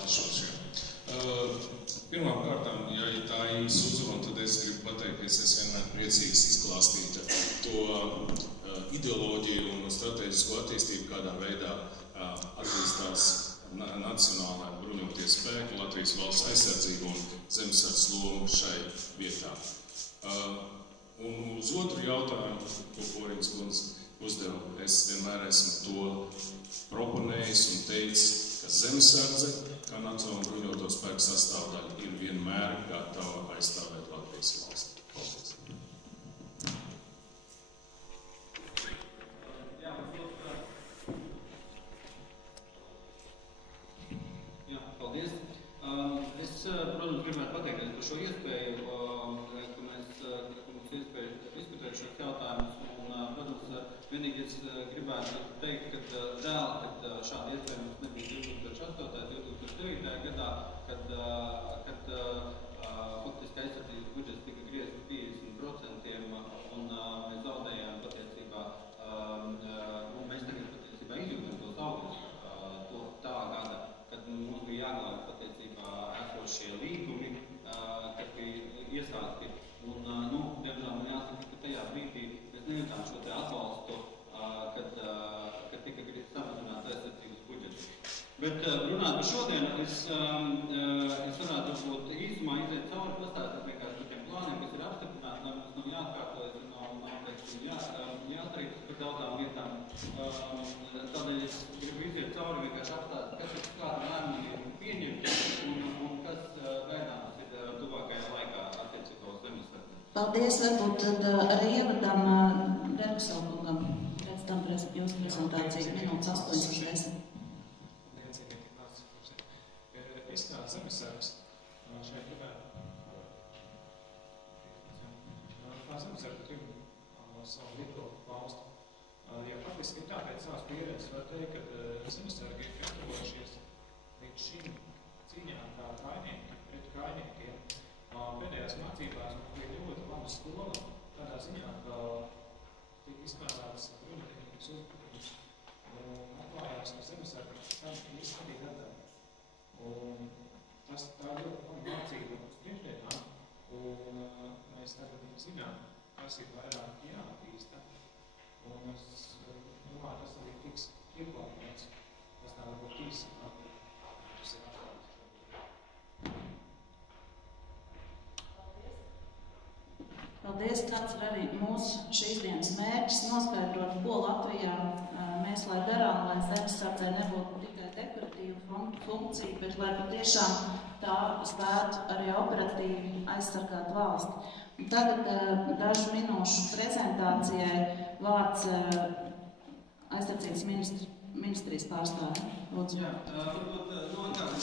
klātesošiem. Pirmām kārtām, ja tā īsa uzdevuma, tad es gribu pateikties, es vienmēr priecīgs izklāstīt to ideoloģiju un strateģisko attīstību, kādā veidā attīstās nacionālā bruņotie spēki, Latvijas valsts aizsardzība un zemesardzes loma šai vietā. Un uz otru jautājumu, ko Porīns kundze uzdeva, es vienmēr esmu to proponējis un teicis, ka zemesardze, kā nacionālo bruņoto spēku sastāvdaļa, ir vienmēr gatava aizstāvēt Latvijas valsti. Paldies. Jā, paldies. Es, protams, gribētu pateikties par šo iespēju, ka mums iespēju diskutēt šos jautājumus. Un, protams, vienīgi es gribētu teikt, ka žēl, ka šāda iespēja mums nebija 2008. 2009. gadā, kad faktiski aizsardzības budžets tika griezts 50% un mēs zaudējām patiesībā, un mēs tagad patiesībā izjūtam tos augļus tā gada, kad mums bija jāglābj patiesībā esošie līgumi, kad bija iesākti. Un, diemžēl man jāsaka, ka tajā brīdī mēs nejūtām šo te atbalstu, kad tika samazināts aizsardzības budžets. Bet runāt par šodienu, es varētu varbūt īsumā iziet cauri, pastāstīt vienkārši par tiem plāniem, kas ir apstiprināti, lai mums nav jāatkārtojas, nav jāstrīdas par daudzām vietām. Tādēļ es gribu iziet cauri vienkārši apstāstīt, kas ir kāda lēmumi ir pieņemti un kas gaidāms ir tuvākajā laikā attiecībā uz zemesardzi. Paldies, varbūt tad arī ievadam Derksaukungam. Pēc tam jūsu prezentācija minūtes 8:10. Izstrādes zemesargs šeit gribētu kā zemesarga gribu savu lietu valstu. Ja faktiski ir tā, pēc savas pieredzes var teikt, ka zemesargi ir gatavojušies līdz šim cīņām kā kainieki pret kainiekiem. Pēdējās mācībās mums bija ļoti laba skola, tādā ziņā, ka tika izspēlētas bruņotehnikas uzbrukums un atklājās, ka zemesargi tam īsti nebija gatavi. Un tā ir ļoti laba mācība uz priekšdienām, un mēs tagad zinām, kas ir vairāk jāattīsta. Un es domāju, tas arī tiks ieplānots. Tas tā varbūt īsumā, tas ir atklāts šobrīd. Paldies, kāds ir arī mūsu šīs dienas mērķis noskaidrot, ko Latvijā mēs lai darām, lai zemesardzē nebūtu tikai dekoratīva funkcija, bet lai patiešām tā spētu arī operatīvi aizsargāt valsti. Un tagad dažu minūšu prezentācijai vārds aizsardzības ministrijas pārstāvja. Lūdzu. Jā, varbūt atkārtināt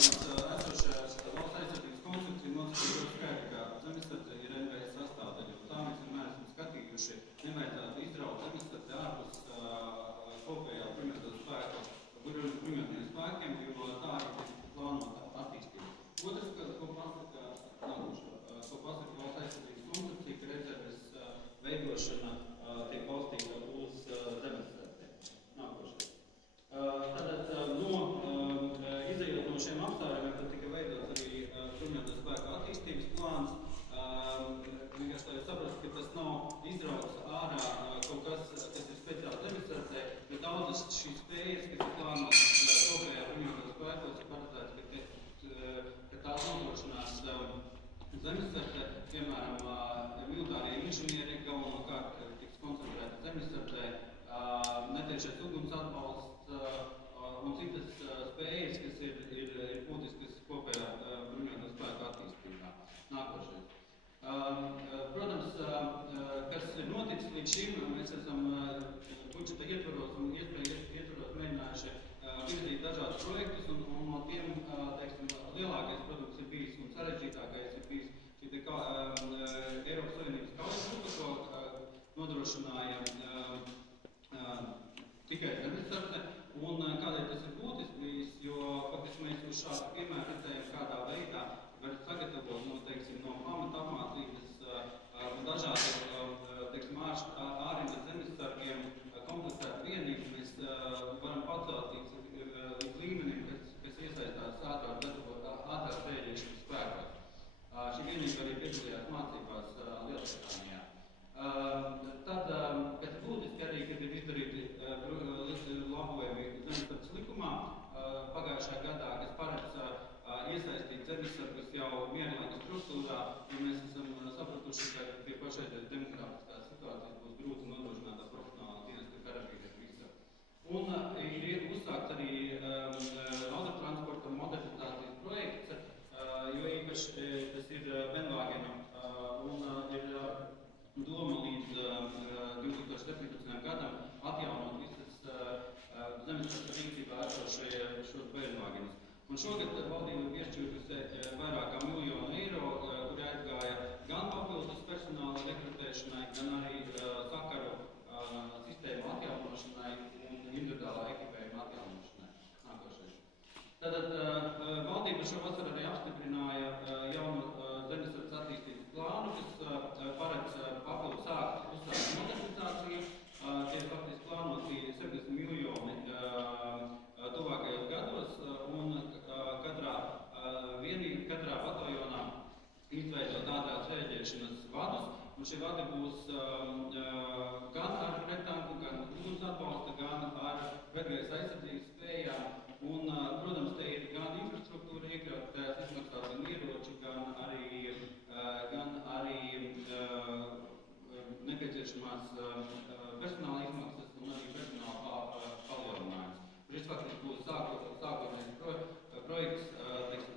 esošajās valsts aizsardzības konstrukciju nosacīt skaidri, ka zemesardze ir NVS sastāvdaļa. Tā mēs vienmēr esam skatījuši, nevajadzētu izraut zemesardzi ārpus kopējā bruņotajiem spēkiem, jo tā ir plānota attīstība. Otrs, ko pasaka valsts aizsardzības konstrukcija, ka rezerves veidošana tiek balstīta uz zemesardzi. Nākošais. Tātad izejot no šiem apstākļiem, tad tika veidots arī bruņotā spēka attīstības plāns. Vienkārši tā saprast, ka tas nav izrauts ārā kaut kas ir speciāli zemesardzē, bet daudzas šīs spējas, kas ir plānotas kopējā bruņotā spēkos, ir paredzēts, ka tās nodrošinās zemesardze, piemēram, militārie inženieri galvenokārt tiks koncentrēti zemesardzē, netiešais uguns atbalsts un citas spējas, kas ir būtiskas kopējā bruņotā spēka attīstībā. Nākošais. Protams, kas ir noticis līdz šim, mēs esam budžeta ietvaros un ietvaros mēģinājuši virzīt dažādus projektus, un no tiem, teiksim, lielākais, protams, ir bijis un sarežģītākais ir bijis šī Eiropas Savienības kaujas grupa, ko nodrošināja tikai zemesardze. Un kādēļ tas ir būtisks bijis, jo faktiski mēs uz šādu piemēru redzējam, kādā veidā var sagatavot no pamata apmācības un dažādi ārindas zemesargiem komplektēt vienību. Mēs varam pacelt līdz līmenim, kas iesaistās ātrāk gatavot zemesargus jau mierlaika struktūrā, jo mēs esam sapratuši, ka pie pašreizējas demokrātiskās situācijas būs grūti nodrošināt profesionālā dienesta karavīriešu visur. Un ir uzsākt arī autotransporta modernizācijas projekts, jo īpaši tas ir Benvāgenam, un ir doma līdz 2017. gadam atjaunot visas zemesargu rīcībā esošos Benvāgenus. Un šogad valdība piešķīrusi vairāk kā 1 miljonu eiro, kuri aizgāja gan papildus personāla rekrutēšanai, gan arī sakaru sistēmu atjaunošanai un individuālā ekipējuma atjaunošanai. Nākošais. Tātad valdība šo vasaru arī apstiprināja jaunu zemesardzes attīstības plānu, kas paredz papildus uzsākt modernizāciju. Tie faktiski plānoti 70 miljoni tuvākajos gados, un katrā bataljonā izveidot ātrās rēģēšanas vadus, un šie vadi būs gan ar pretanku, gan uguns atbalsta, gan ar pretgaisa aizsardzības spējām, un, protams, te ir gan infrastruktūra iekļautās izmaksās gan ieroči, gan arī nepieciešamās personāla izmaksas un arī personāla palielinājums. Šis faktiski būs sākotnējs projekts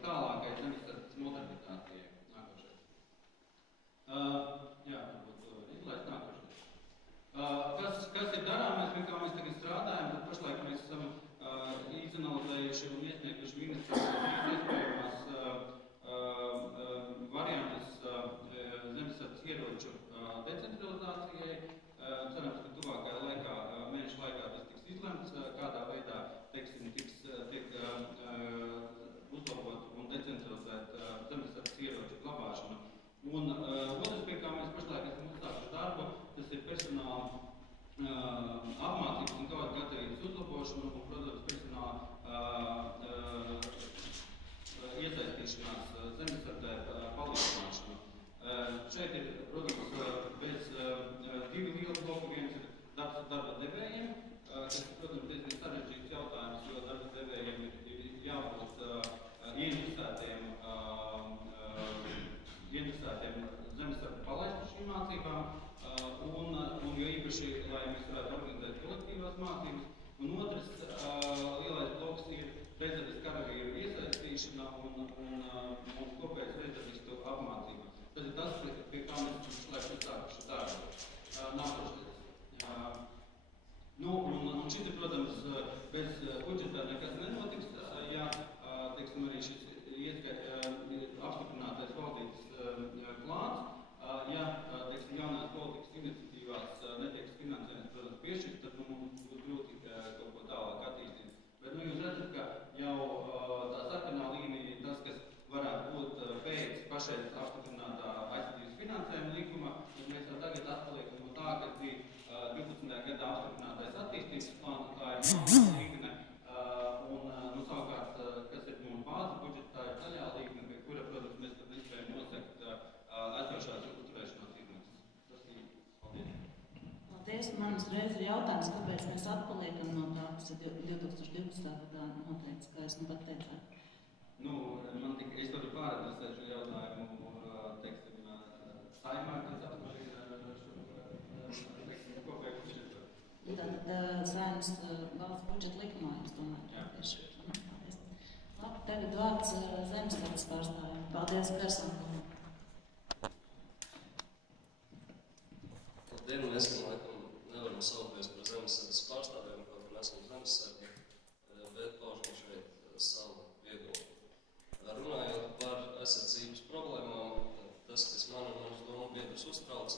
tālākai zemesardzes modernizācijai. Nākošais. Izlaist nākošais. Kas ir darāmais, kā mēs tagad strādājam, tad pašlaik mēs esam izanalizējuši un iesnieguši ministrijas iespējamās variantus zemesardzes ieroču decentralizācijai. Cerams, ka tuvākajā laikā, mēnešu laikā tas tiks izlemts, kādā veidā, tiek uzlabot un decentralizēt zemesardzes ieroču glabāšanu. Un otrs, pie kā mēs pašlaik esam uzsākuši darbu, tas ir personāla apmācības un kāda gatavības uzlabošana un, protams, personāla iesaistīšanās zemesardzē palielināšanu. Šeit ir, protams, bez 2 lielu bloku. Viens ir darbs ar darba devējiem, kas ir, protams, diezgan sarežģīts jautājums, jo darba devējiem ir jābūt ieinteresētiem zemesargu palaistu šīm mācībām, un jo īpaši, lai mēs varētu organizēt kolektīvās mācības. Un otrs lielais bloks ir rezerves karavīru iesaistīšana un mūsu kopējas rezervistu apmācība. Tas ir tas, pie kā mēs pašlaik uzsākuši darbu. Nākošais. Un šis, protams, bez budžetā nekas nenotiks, ja, teiksim, arī šis apstiprinātais valdības plāns, ja, teiksim, jaunās politikas iniciatīvās netiek finansējums, protams, piešķirt, tad mums būs grūti kaut ko tālāk attīstīt. Bet, jūs redzat, ka jau tā sarkanā līnija ir tas, kas varētu būt pēc pašreiz apstiprinātā aizsardzības finansējuma likuma, un mēs jau tagad atpaliekam no tā, ka bija 12. gadā apstiprinātais attīstības plāns, tā ir jaunā līkne, un savukārt, kas ir mūsu bāzes budžeta, tā ir zaļā līkne, pie kura, protams, mēs tad nespējam nosekt esošās uzturēšanās izmaksas. Tas ir paldies. Paldies. Man uzreiz ir jautājums, kāpēc mēs atpaliekam no tā, kas ir 2012. gadā noteikts, kā es nu pat teicāt. Man tika, es varu pāradresēt šo jautājumu, teiksim, saimā, kas atpaliek kopēju budžetu. Tātad saimnes valsts budžeta likumā jūs domājat? Tieši. Paldies. Labi, tagad vārds zemesardzes pārstāvjiem. Paldies, Persona. Labdien, mēs nevaram saukties par zemesardzes pārstāvjiem, kaut gan esam zemesargi, bet paužam šeit savu viedokli. Runājot par aizsardzības problēmām, tas, kas man un manas domu biedrus uztrauc,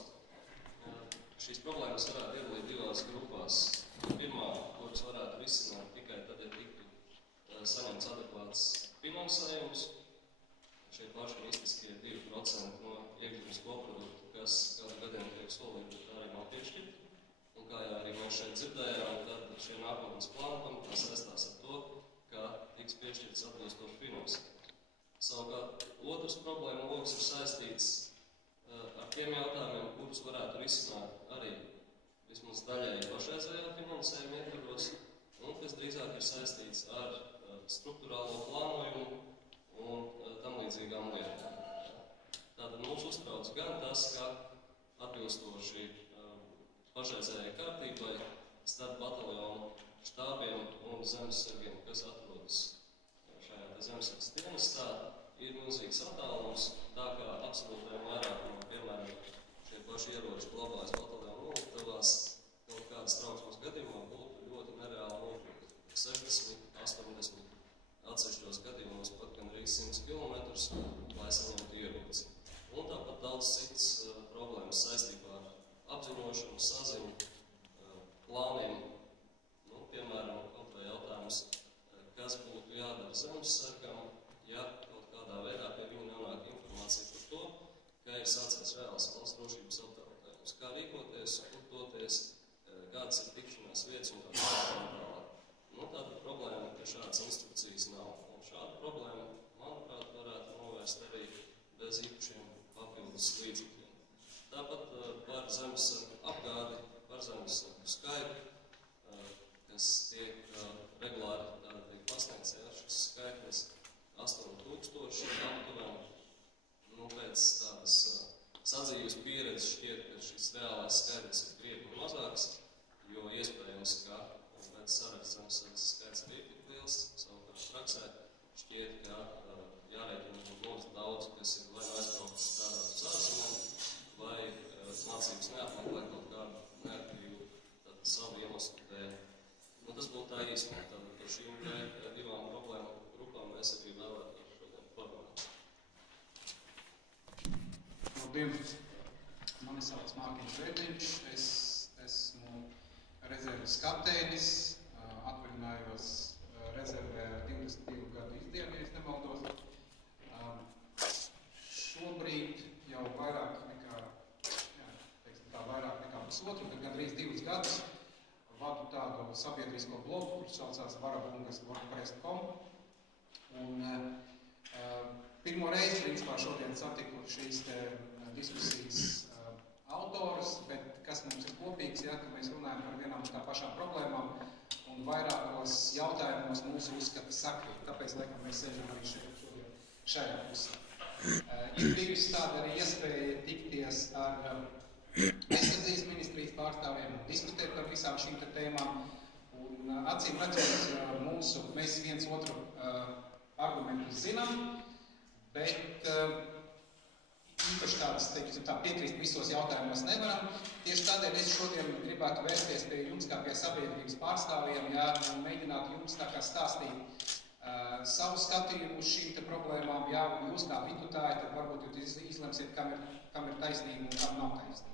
šīs problēmas varētu iedalīt divās grupās. Pirmā, kuras varētu risināt tikai tad, ja tiktu saņemts adekvāts finansējums. Šie plašumistiskie 2% no iekšzemes koprodukta, kas kādu gadiem tiek solīti, bet arī nav piešķirti. Un kā jau arī mēs šeit dzirdējām, tad šie nākotnes plāni tā saistās ar to, ka tiks piešķirts atbilstoši finansējums. Savukārt, otrs problēma loks ir saistīts ar tiem jautājumiem, kurus varētu risināt arī vismaz daļēji pašreizējā finansējuma ietvaros, un kas drīzāk ir saistīts ar strukturālo plānojumu un tam līdzīgi iekļauts gan tas, ka atbilstoši pašreizējai kārtībai starp bataljonu štābiem un zemesargiem, kas atrodas šajā zemesargas dienestā, ir milzīgs attālums, tā kā absolūtajam vairākumam, piemēram, šie paši ieroči glabājas bataljonu noliktavās, kaut kādas trauksmes gadījumā būtu ļoti nereāli nokļūt. 60, 80, atsevišķos gadījumos pat gan arī 100 km, lai saņemtu ieroci. Un tāpat daudz cits problēmas saistībā ar apzinošanu, saziņu, plāniem. Nu, piemēram, kaut vai jautājums, kas būtu jādara zemesargam, ja kaut kādā veidā pie viņa nonāk informācija par to, ka ir sācies reāls valsts drošības apdraudējums. Kā rīkoties, kur doties, kādas ir tikšanās vietas un tā tālāk. Nu, tāda problēma, ka šādas instrukcijas nav. Un šādu problēmu, manuprāt, varētu novērst arī bez īpašiem papildus līdzekļiem. Tāpat par zemesargu apgādi, par zemesargu skaitu, kas tiek regulāri tiek pasniegts, šis skaitlis 8000 aptuveni. Nu, pēc tādas sadzīves pieredzes šķiet, ka šis reālais skaitlis ir krietni mazāks, jo iespējams, ka pēc saraksta zemesargas skaits arī tik liels, savukārt praksē šķiet, ka jārēķina mums daudz, kas ir vai aizbraukuši strādāt uz ārzemēm, vai mācības neapmeklē kaut kādu neaktīvu savu iemeslu dēļ. Nu, tas būtu tā īstenībā. Tātad par šīm divām problēmu grupām mēs arī vēlētu šodien parunāt. Labdien! Mani sauc Mārtiņš Vērdiņš. Es esmu rezerves kapteinis, atvaļinājos rezervē ar 22 gadu izdienu, ja es nemaldos. Šobrīd jau vairāk nekā pusotru, bet gandrīz 2 gadus vadu tādu sabiedrisko blogu, kurš saucās varabungas.com. Un pirmo reizi, principā, šodien satiku šīs diskusijas autors, bet kas mums ir kopīgs, ja, ka mēs runājam par vienām un tā pašām problēmām un vairākos jautājumos mūsu uzskati sakrīt. Tāpēc, laikam, mēs sēžam arī šodien šajā pusē. Ir bijusi tāda arī iespēja tikties ar aizsardzības ministrijas pārstāvjiem un diskutēt par visām šīm tēmām. Un acīm redzot, mēs viens otru argumentus zinām, bet īpaši tādas, teiksim, tā piekrist visos jautājumos nevaram. Tieši tādēļ es šodien gribētu vērsties pie jums kā pie sabiedrības pārstāvjiem, ja, un mēģināt jums tā kā stāstīt savu skatījumu uz šīm problēmām, ja, un jūs kā vidutāji, tad varbūt jūs izlemsiet, kam ir taisnība un kam nav taisnība.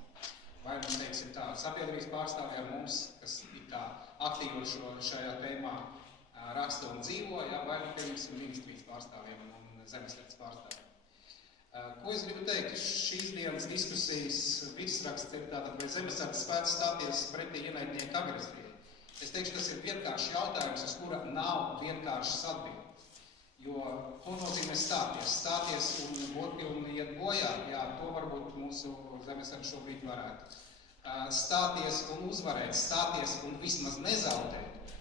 Vai mums, teiksim, tā sabiedrības pārstāvjiem mums, kas ir tā aktīvi šajā tēmā raksta un dzīvo, ja, vai pieņemsim ministrijas pārstāvjiem un zemesardzes pārstāvjiem. Ko es gribu teikt? Šīs dienas diskusijas virsraksts ir tātad, vai zemesardzes spētu stāties pretī ienaidnieku agresijai. Es teikšu, tas ir vienkāršs jautājums, uz kura nav vienkāršas atbildes. Jo, ko nozīmē stāties? Stāties un godpilni iet bojā, jā, to varbūt mūsu zemesardze šobrīd varētu. Stāties un uzvarēt, stāties un vismaz nezaudēt,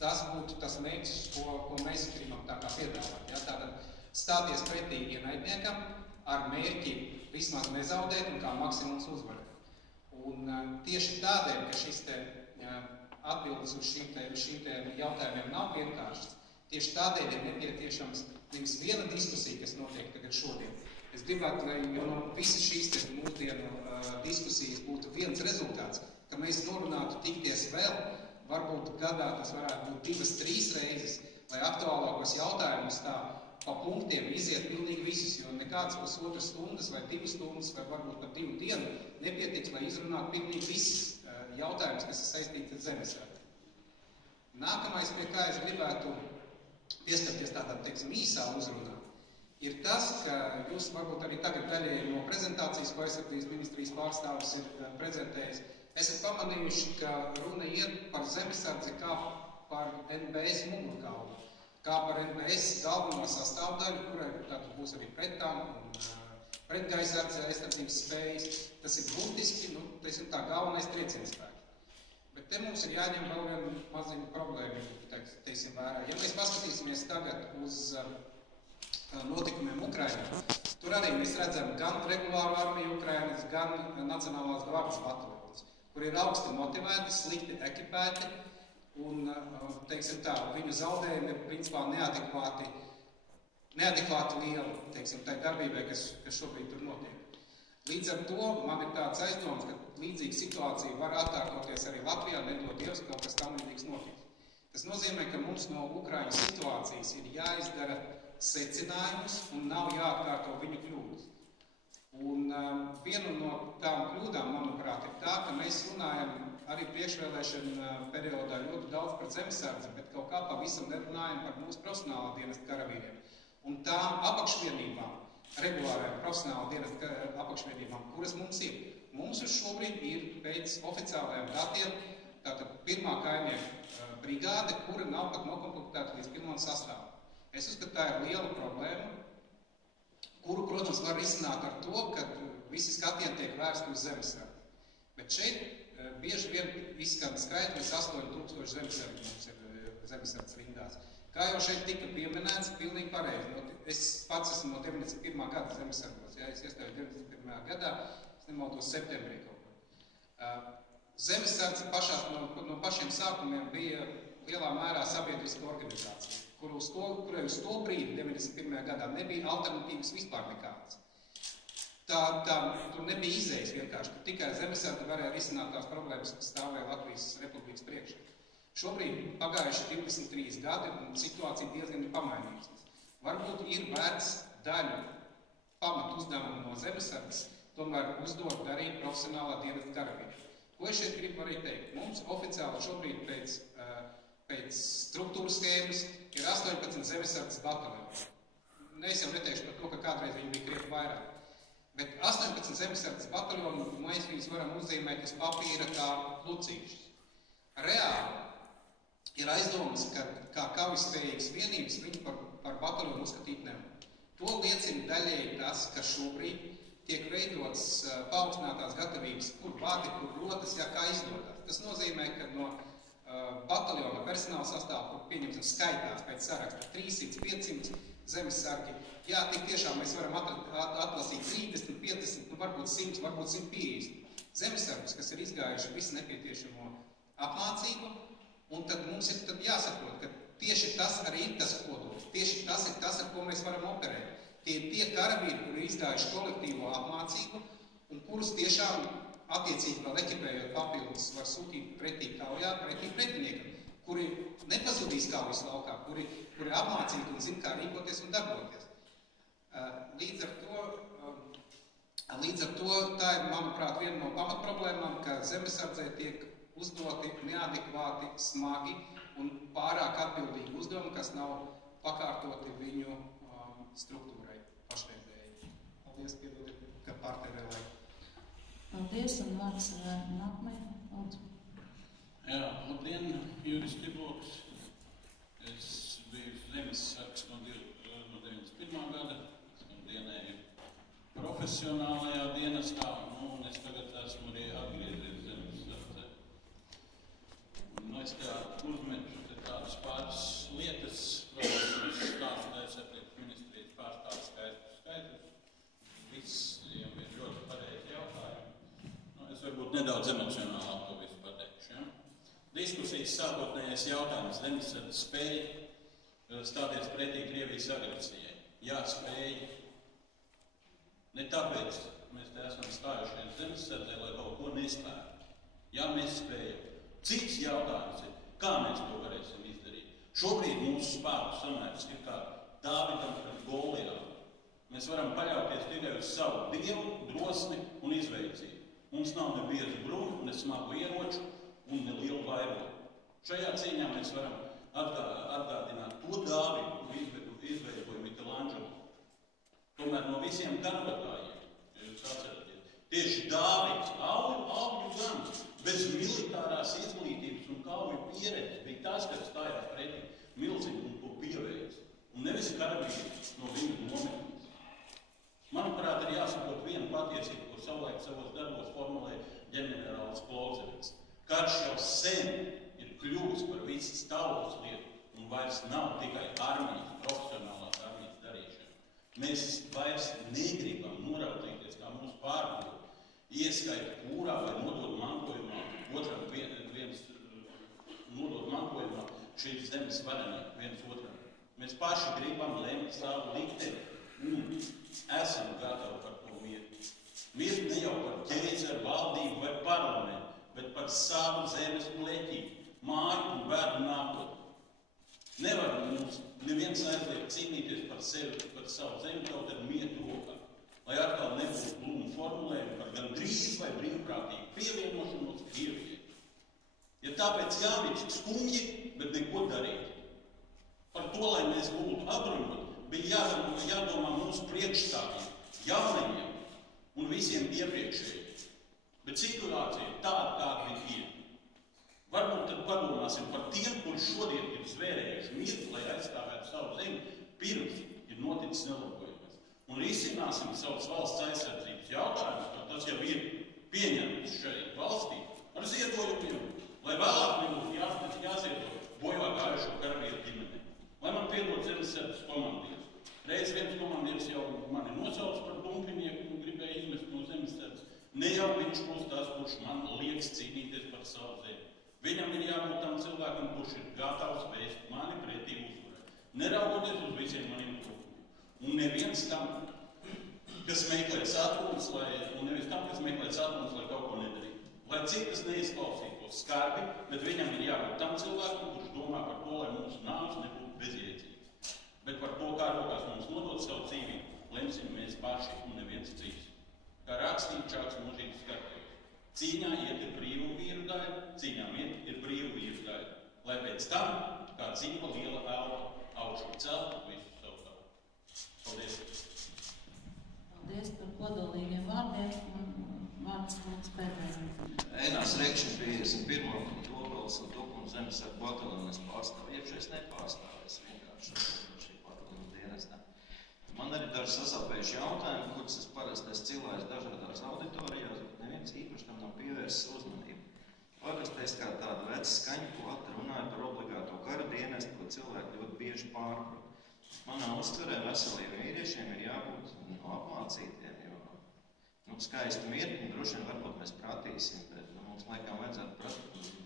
tas būtu tas mērķis, ko mēs gribam tā kā piedāvāt. Ja? Tātad stāties pretī ienaidniekam ar mērķi vismaz nezaudēt un kā maksimums uzvarēt. Un tieši tādēļ, ka šis atbildes uz šīm jautājumiem nav vienkāršas, tieši tādēļ ir nepieciešams nevis viena diskusija, kas notiek tagad šodien. Es gribētu, lai no visas šīs mūsdienu diskusijas būtu viens rezultāts, ka mēs norunātu tikties vēl, varbūt gadā tas varētu būt 2-3 reizes, lai aktuālākos jautājumus tā pa punktiem iziet pilnīgi visus, jo nekāds pusotras stundas vai 2 stundas vai varbūt pat 2 dienu nepietiks, lai izrunātu pilnīgi visus jautājumus, kas ir saistīti ar zemesardzi. Nākamais, pie kā es gribētu pieskarties tādā, teiksim, īsā uzrunā, ir tas, ka jūs varbūt arī tagad daļēji no prezentācijas, ko aizsardzības ministrijas pārstāvis ir prezentējis, esat pamanījuši, ka runa iet par zemesardzi kā par NBS mugurkaulu, kā par NBS galveno sastāvdaļu, kurai tātad būs arī prettanku un pretgaisa aizsardzības spējas. Tas ir būtiski, tas ir tā galvenais triecienspēks. Bet te mums ir jāņem vēl viena maziņa problēma, teiksim vērā. Ja mēs paskatīsimies tagad uz notikumiem Ukrainā, tur Tur arī mēs redzam gan regulāru armiju Ukrainas, gan Nacionālās gvardas bataljonus, kur ir augsti motivēti, slikti ekipēti un, teiksim tā, viņu zaudējumi ir principā neadekvāti lieli, teiksim, tai darbībai, kas šobrīd tur notiek. Līdz ar to man ir tāds aizdoms, ka līdzīga situācija var atkārtoties arī Latvijā, nedod Dievs, kaut kas tam līdzīgs notiek. Tas nozīmē, ka mums no Ukraiņu situācijas ir jāizdara secinājumus un nav jāatkārto viņu kļūdas. Un viena no tām kļūdām, manuprāt, ir tā, ka mēs runājam arī priekšvēlēšana periodā ļoti daudz par zemesardzi, bet kaut kā pavisam nerunājam par mūsu profesionālā dienesta karavīriem. Un tām apakšvienībām, regulārajām profesionālā dienesta apakšvienībām, kuras mums ir. Mums uz šobrīd ir pēc oficiālajiem datiem tātad pirmā kaimiņa brigāde, kura nav pat nokomplektēta līdz pilnam sastāvam. Es uzskatu, tā ir liela problēma, kuru, protams, var risināt ar to, ka visi skatieni tiek vērsti uz zemesardzi. Bet šeit bieži vien izskata skaitlis 8000 zemesardzi mums ir zemesardzes rindās. Kā jau šeit tika pieminēts, pilnīgi pareizi. Es pats esmu no 91. gada zemesardzes, ja es iestāju 91. gadā, es nemaldos septembrī kaut ko. Zemesardze no pašiem sākumiem bija lielā mērā sabiedriska organizācija, kurai uz to brīdi, 91. gadā, nebija alternatīvas vispār nekādas. Tur nebija izējas vienkārši, ka tikai zemesardze varēja risināt tās problēmas, kas stāvēja Latvijas Republikas priekšā. Šobrīd pagājuši 23 gadi un situācija diezgan ir pamainījusies. Varbūt ir vērts daļu pamatu uzdevumu no zemesardzes, tomēr uzdot darīt profesionālā dienesta karavīri. Ko es šeit gribu arī teikt? Mums oficiāli šobrīd pēc struktūras schēmas ir 18 zemesardzes bataljoni. Es jau neteikšu par to, ka kādreiz viņi bija krietni vairāk. Bet 18 zemesardzes bataljoni mēs viņus varam uzzīmēt uz papīra kā lucīšus. Reāli ir aizdomas, ka kā kaujaspējīgas vienības viņi par bataljonu uzskatīt nevar. To liecina daļēji tas, ka šobrīd tiek veidots paaugstinātās gatavības, kur vāti, kur rotas, ja kā izdodas. Tas nozīmē, ka no bataljona personāla sastāvā, kur pieņemsim skaitās pēc saraksta 300, 500 zemesargi. Jā, tik tiešām mēs varam atlasīt 30, 50, varbūt 100, varbūt 150 zemesargus, kas ir izgājuši visu nepieciešamo apmācību, un tad mums ir jāsaprot, ka tieši tas arī ir tas kodols, tieši tas ir tas, ar ko mēs varam operēt. Tie ir tie karavīri, kuri ir izgājuši kolektīvo apmācību, un kurus tiešām attiecīgi vēl ekipējot papildus var sūtīt pretī kaujā, pretī pretiniekam, kuri nepazudīs kaujas laukā, kuri apmācīti un zina, kā rīkoties un darboties. Līdz ar to tā ir, manuprāt, viena no pamatproblēmām, ka zemesardzē tiek uzdoti neadekvāti, smagi un pārāk atbildīgi uzdevumi, kas nav pakārtoti viņu struktūrai pašreizēji. Paldies, piedodiet, ka partnerē laiku. Paldies, un vārds nākamajam. Jā, labdien, Juris Tiboks. Es biju zemesargs no 91. gada, un dienēju profesionālajā dienestā, un es tagad esmu arī atgriezies zemesardzē. Es tā uzmetu tādas pāris lietas, vēl stāstēs ar ministrijas pārstāvis skaidrus. Visiem ir ļoti pareizi jautājumi. Es varbūt nedaudz emocionālāk to visu pateikšu. Ja? Diskusijas sākotnējais jautājums zemesardze spēja stāties pretī Krievijas agresijai. Jā, spēja. Ne tāpēc mēs te esam stājušies zemesardzē, lai kaut ko nespētu. Jā, mēs spējam. Cits jautājums ir, kā mēs to varēsim izdarīt. Šobrīd mūsu spēku samērs ir kā Dāvidam pret Golijātu. Mēs varam paļauties tikai uz savu dievu, drosmi un izveicību. Mums nav ne biezu bruņu, ne smagu ieroču un ne lielu vairogu. Šajā cīņā mēs varam atgādināt to Dāvidu, ko izveidoja Michelangelo. Tomēr no visiem karatājiem, ja jūs atceraties, tieši Dāvids, augļu gans, bez militārās izglītības un kauju pieredzes bija tas, kas stājās pretī milzim un ko pieveic. Un nevis karavīri no viņu nometnes. Manuprāt, ir jāsaprot viena patiesība, ko savulaik savos darbos formulēja ģenerālis Klauzevits. Karš jau sen ir kļuvis par visas tautas lietu un vairs nav tikai armijas, profesionālās armijas darīšana. Mēs vairs negribam noraudzīties, kā mūsu pārdod, ieskaita kūrā vai nodod mantojumā, otram viens nodod mantojumā šīs zemes varenību viens otram. Mēs paši gribam lemt savu likteni un esam gatavi par to mirt. Mirt ne jau par ķēzaru, valdību vai parlamentu, bet par savu zemes pleķību, māju un bērnu nākotni. Nevar mums neviens aizliegt cīnīties par sevi, par savu zemi, kaut ar mietu rokā, lai atkal nebūtu glūmu formulējumi par gan drīz vai brīvprātīgu pievienošanos Krievijai. Ja tāpēc jāmīt skumji, bet neko darīt. Par to, lai mēs būtu apbruņoti, bija jādomā mūsu priekšstāviem, jaunajiem un visiem iepriekšējiem. Bet situācija ir tāda, kāda viņa ir. Varbūt tad padomāsim par tiem, kuri šodien ir zvērējuši mirti, lai aizstāvētu savu zemi, pirms ir noticis nelabojums. Un risināsim savas valsts aizsardzības jautājumus, jo tas jau ir pieņemts šeit valstī, ar ziedojumiem, lai vēlāk nebūtu jāziedo bojā gājušo karavīru ģimeni. Lai man piedod zemesardzes komandieris. Reiz viens komandieris jau mani nosauc par dumpinieku un gribēja izmest no zemesardzes. Ne jau viņš būs tas, kurš man liekas cīnīties par savu zemi. Viņam ir jābūt tam cilvēkam, kurš ir gatavs vēst mani pretī uzvarai, neraugoties uz visiem maniem trūkumiem. Un neviens tam, kas meklē satrunas, lai kaut ko nedarītu. Lai cik tas neizklausītos skarbi, bet viņam ir jābūt tam cilvēkam, kurš domā par to, lai mūsu nāves nebūtu bezjēdzīgs. Bet par to, kā rokās mums nodot savu dzīvību, lemsim mēs paši un neviens cits. Kā rakstīts Čāks Mūžības skartajos. Cīņā iet ir brīvu vīru daļa, cīņām iet ir brīvu vīru daļa. Lai pēc tam, kā dzīva liela elpa, augšu celt visu savu tautu. Paldies! Paldies par kodolīgiem vārdiem un vārds lūdzu pēdējiem. Einās Rekšs 51. un Dobels un Tukuma zemesargu batalionas pārstāv. Iepšais nepārstāvēs vienkārši šī batalionas dienestā. Man arī daži sasāpējuši jautājumi, kurus es parasti cilāju dažādās auditorijās, bet neviens īpaši tam nav pievērsis uzmanību. Parastais kā tāda veca skaņa plata runāja par obligāto kara dienestu, ko cilvēki ļoti bieži pārprot. Manā uztverē veseliem vīriešiem ir jābūt apmācītiem, jo skaisti mirti, un droši vien varbūt mēs pratīsim, bet mums laikam vajadzētu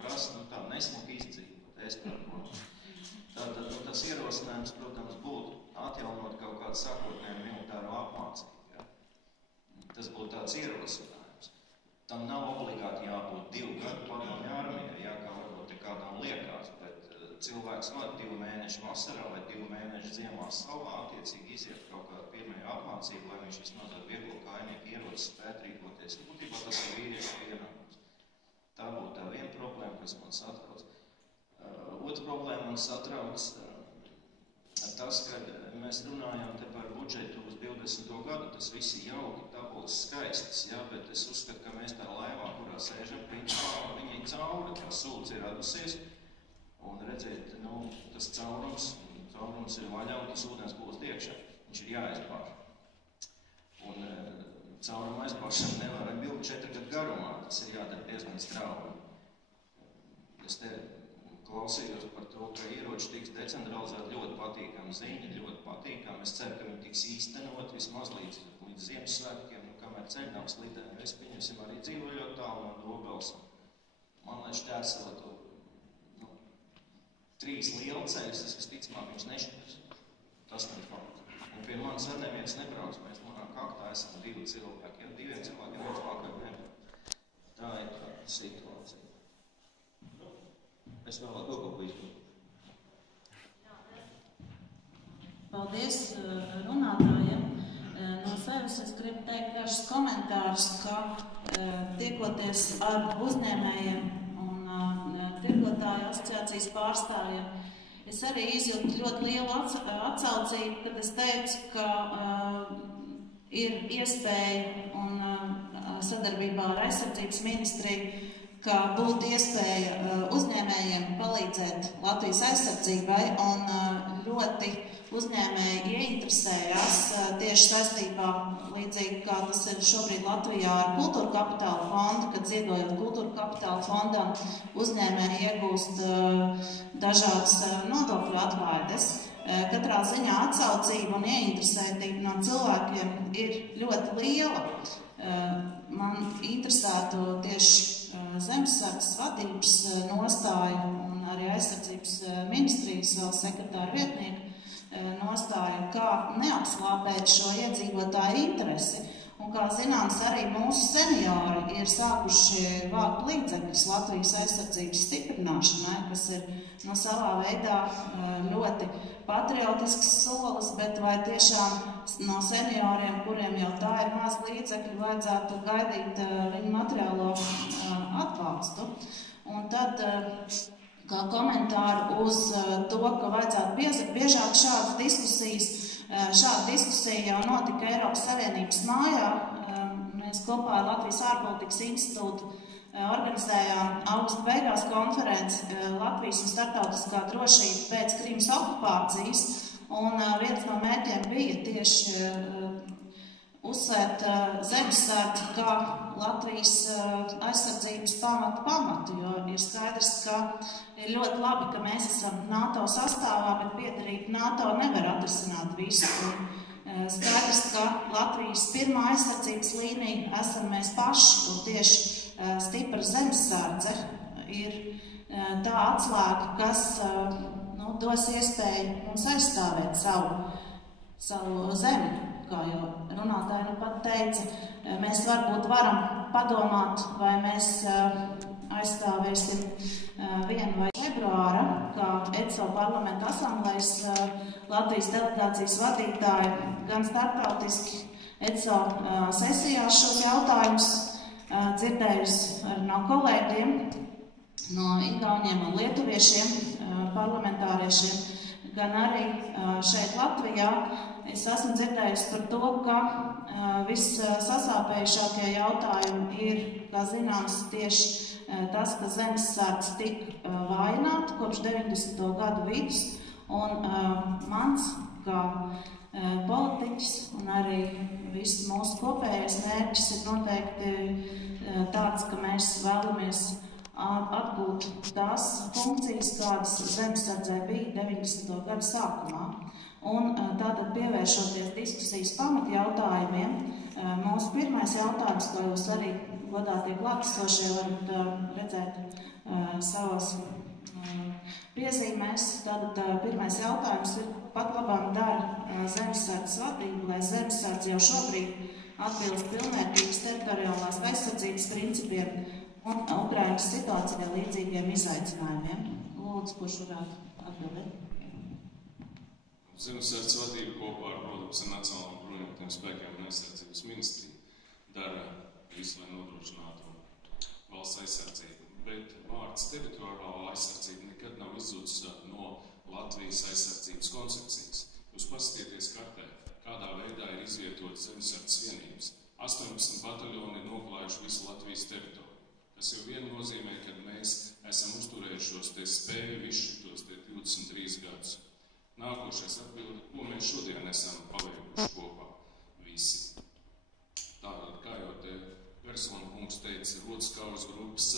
prast tādu nesmuku izdzīvot. Tātad tas ierosinājums, protams, būtu atjaunot kaut kādu sākotnēju militāro apmācību. Ja? Tas būtu tāds ierosinājums. Tam nav obligāti jābūt 2 gadu padomju armijai, jā, kā varbūt kādam liekas, bet cilvēks var 2 mēneši vasarā vai 2 mēneši ziemā salā attiecīgi iziet kaut kādu pirmēju apmācību, lai viņš vismaz ar vieglo kājnieku ierodas spēt rīkoties. Būtībā tas ir vīriešu pienākums. Tā būtu tā viena problēma, kas man satrauc. Otra problēma man satrauc tas, ka mēs runājam te par budžetu uz 20. gadu, tas viss ir jauki, tabulas skaistas, jā, bet es uzskatu, ka mēs tā laivā, kurā sēžam, principā viņai cauri, tā sults ir radusies, un redziet, tas caurums ir vaļā, un tas ūdens būs iekšā, viņš ir jāaizbāž. Un caurumu aizbāžam nevar bildi 4 gadu garumā, tas ir jādara diezgan strauji. Es te klausījos par to, ka ieroči tiks decentralizēti, ļoti patīkami ziņa, ļoti patīkami. Es ceru, ka viņi tiks īstenot vismaz līdz Ziemassvētkiem, kamēr ceļi nav slideni. Es pieņemsim arī dzīvojot tālu no Dobels. Man lai šķērsot 3 lielceļus, tas visticamāk viņš nešķirs. Tas nav fakts. Un pie manas ar neviens nebrauc, mēs manā kaktā esam 2 cilvēki. Ja 2 cilvēkiem viens pakaļ nebrauc. Tā ir tā situācija. Es vēlāk kaut ko izdarīt. Paldies runātājiem. No sevis es gribu teikt dažus komentārus, ka tiekoties ar uzņēmējiem un tirgotāju asociācijas pārstāvjiem, es arī izjūtu ļoti lielu atsaucību, kad es teicu, ka ir iespēja un sadarbībā ar aizsardzības ministriju, ka būtu iespēja uzņēmējiem palīdzēt Latvijas aizsardzībai, un ļoti uzņēmēji ieinteresējās tieši saistībā, līdzīgi kā tas ir šobrīd Latvijā ar kultūra kapitāla fondu, kad ziedojot kultūra kapitāla fondam, uzņēmēji iegūst dažādas nodokļu atlaides. katrā ziņā atsaucība un ieinteresētība no cilvēkiem ir ļoti liela. Man interesētu tieši Zemesardzes vadības nostāju un arī aizsardzības ministrijas vēl sekretāra vietnieku nostāju, kā neapslāpēt šo iedzīvotāju interesi. Un, kā zināms, arī mūsu seniori ir sākuši vākt līdzekļus Latvijas aizsardzības stiprināšanai, kas ir savā veidā ļoti patriotisks solis, bet vai tiešām no senioriem, kuriem jau tā ir maz līdzekļu, vajadzētu gaidīt viņu materiālo atbalstu. Un tad, kā komentāru uz to, ka vajadzētu biežāk šādas diskusijas, šāda diskusija jau notika Eiropas Savienības mājā. Mēs kopā ar Latvijas ārpolitikas institūtu organizējām augusta beigās konferenci Latvijas un starptautiskā drošība pēc Krimas okupācijas. Un viens no mērķiem bija tieši uzsvērt Zemesardzi kā Latvijas aizsardzības pamatu, jo ir skaidrs, ka ir ļoti labi, ka mēs esam NATO sastāvā, bet piederība NATO nevar atrisināt visu. Un skaidrs, ka Latvijas pirmā aizsardzības līnija esam mēs paši, un tieši stipra Zemesardze ir tā atslēga, kas dos iespēju mums aizstāvēt savu zemi. Kā jau runātāji pat teica, mēs varbūt varam padomāt, vai mēs aizstāvēsim 1. vai februāra, kā ECO parlamenta asamblējas Latvijas delegācijas vadītāji, gan starptautiski ECO sesijās šos jautājumus dzirdējusi no kolēģiem, no igauniem un lietuviešiem, parlamentāriešiem, gan arī šeit Latvijā. Es esmu dzirdējusi par to, ka vissasāpējušākie jautājumi ir, kā zināms, tieši tas, ka Zemesardze tika vājināta kopš 90. gadu vidus, un mans, kā politiķis, un arī viss mūsu kopējais mērķis ir noteikti tāds, ka mēs vēlamies atgūt tās funkcijas, kādas Zemesardzē bija 90. gadu sākumā. Un tātad pievēršoties diskusijas pamatjautājumiem, mūsu pirmais jautājums, ko jūs arī godātie klātesošie varat redzēt savos piezīmēs, tātad pirmais jautājums ir, pat labāk dara Zemesardzes vadība, lai Zemesardze jau šobrīd atbilst pilnvērtīgas teritoriālās aizsardzības principiem un Ukrainas situācijā līdzīgiem izaicinājumiem. Lūdzu, kurš varētu atbildēt? Zemesardzes vadība kopā ar, protams, Nacionālajiem bruņotajiem spēkiem un aizsardzības ministriju dara visu, lai nodrošinātu valsts aizsardzību. Bet vārds teritoriālā aizsardzība nekad nav izzūts no Latvijas aizsardzības koncepcijas. Jūs paskatieties kartē, kādā veidā ir izvietotas Zemesardzes vienības. 18 bataljoni ir noklājuši visu Latvijas teritoriju. Tas jau vien nozīmē, ka mēs esam uzturējušos te spēju visu šitos 23 gadus. Nākošais atbildi, ko mēs šodien esam paveikuši kopā visi. Tātad, kā jau te Persona kungs teica, Rodskaujas grupas,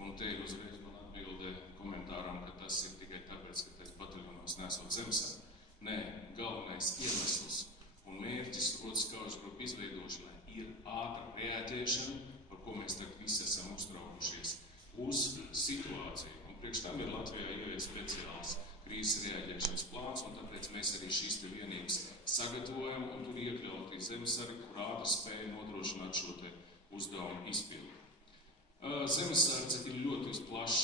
un te ir uzreiz man atbildē komentāram, ka tas ir tikai tāpēc, ka tais bataljonos nesot Zemesardzi. Nē, galvenais iemesls un mērķis Rodskaujas grupu izveidošanai ir ātra reaģēšana, par ko mēs tagad visi esam uztraukušies uz situāciju. Un priekš tam ir Latvijā ievies speciāls krīzes reaģēšanas plāns, un tāpēc mēs arī šīs te vienības sagatavojam, un tur iekļaut Zemesardze, kur ātri spēja nodrošināt šo te uzdevumu izpildi. Zemesardze ir ļoti plašs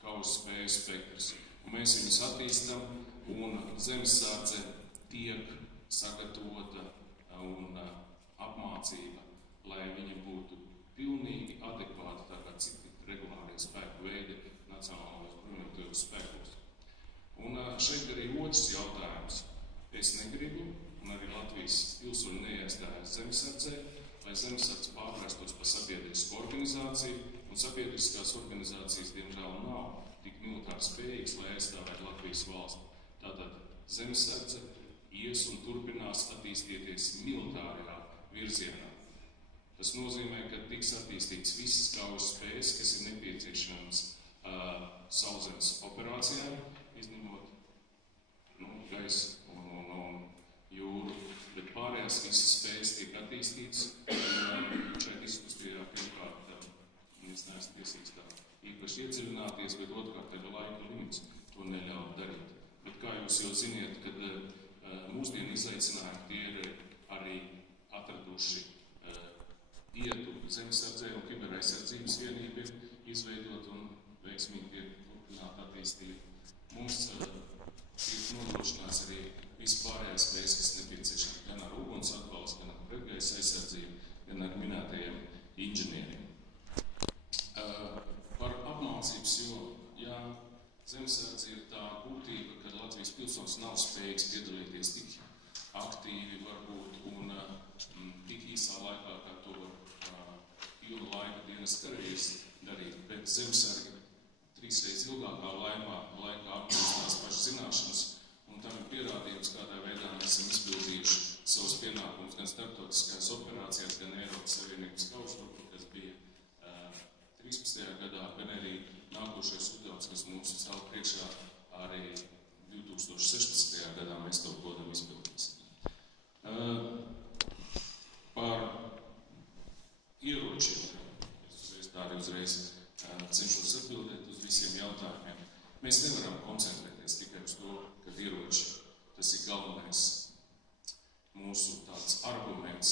kaujas spēju spektrs, un mēs viņus attīstam, un Zemesardze tiek sagatavota un apmācība, lai viņa būtu pilnīgi adekvāta, tā kā citi regulārie spēku veidi nacionālajos bruņotajos spēkos. Un šeit arī otrs jautājums. Es negribu, un arī Latvijas pilsoņi neiestājas Zemesardzē, lai Zemesardze pārvērstos par sabiedrisku organizāciju, un sabiedriskās organizācijas, diemžēl, nav tik militāri spējīgas, lai aizstāvētu Latvijas valsti. Tātad Zemesardze ies un turpinās attīstīties militārajā virzienā. Tas nozīmē, ka tiks attīstīts visas kaujas spējas, kas ir nepieciešams sauszemes operācijām, izņemot gaisu un jūru, bet pārējās visas spējas tiek attīstītas. Šai diskusijā pirmkārt, es neesmu tiesīgs tā īpaši iedziļināties, bet otrkārt ir laika limits to neļaut darīt. Bet kā jūs jau ziniet, kad mūsdienu izaicinājumi tie ir arī atraduši ietu zemesardzē un kiberaizsardzības vienība ir izveidot un veiksmīgi tiek turpināt attīstīt. Mums tiek nodrošināts arī vispārējās spējas, kas nepieciešams gan ar uguns atbalstu, gan ar pretgaisa aizsardzību, gan ar minētajiem inženieriem. Par apmācības jomu. Jā, zemesardze ir tā būtība, ka Latvijas pilsonis nav spējīgs piedalīties tik aktīvi varbūt un tik īsā laikā, kā to ilgu laiku dienas karavīrs darīt, bet zemesargi 3 reizes ilgākā laikā apgūstās pašas zināšanas, un tam ir pierādījums, kādā veidā mēs esam izpildījuši savus pienākumus gan starptautiskajās operācijās, gan Eiropas Savienības kaušgrupā, kas bija 13. gadā, gan arī nākošais uzdevums, kas mums stāv priekšā arī 2016. gadā mēs to godam izpildīsim. Par ieročiem, es tā arī uzreiz cenšos atbildēt uz visiem jautājumiem. Mēs nevaram koncentrēties tikai uz to, ka ieroči tas ir galvenais mūsu tāds arguments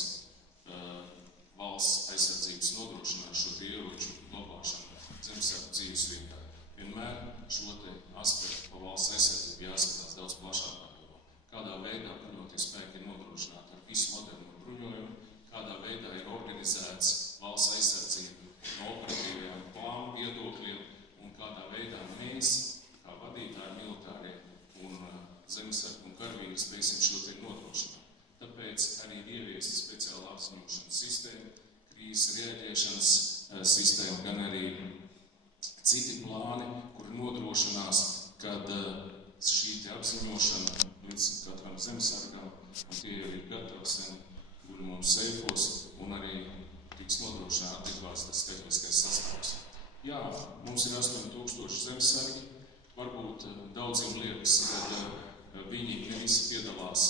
valsts aizsardzības nodrošināt šo ieroču glabāšanu zemesargu dzīvesvietā. Vienmēr šo te aspektu pa valsts aizsardzību jāskatās daudz plašākā jomā. Kādā veidā bruņotie spēki ir nodrošināti ar visu modernu bruņojumu, kādā veidā ir organizēts valsts aizsardzība no operatīvajām plānu viedokļiem un kādā veidā mēs, kā vadītāji militārie un zemesargu un karavīri, spēsim šo te nodrošināt. Tāpēc arī ir ieviesta speciāla apziņošanas sistēma, krīzes reaģēšanas sistēma, gan arī citi plāni, kuri nodrošinās, kad šī te apziņošana līdz katram zemesargam, un tie ir gatavi sen guļ mums seifos, un arī tiks nodrošināt adekvāts tas tehniskais sastāvs. Jā, mums ir 8000 zemesargi, varbūt daudziem liekas, ka viņi ne visi piedalās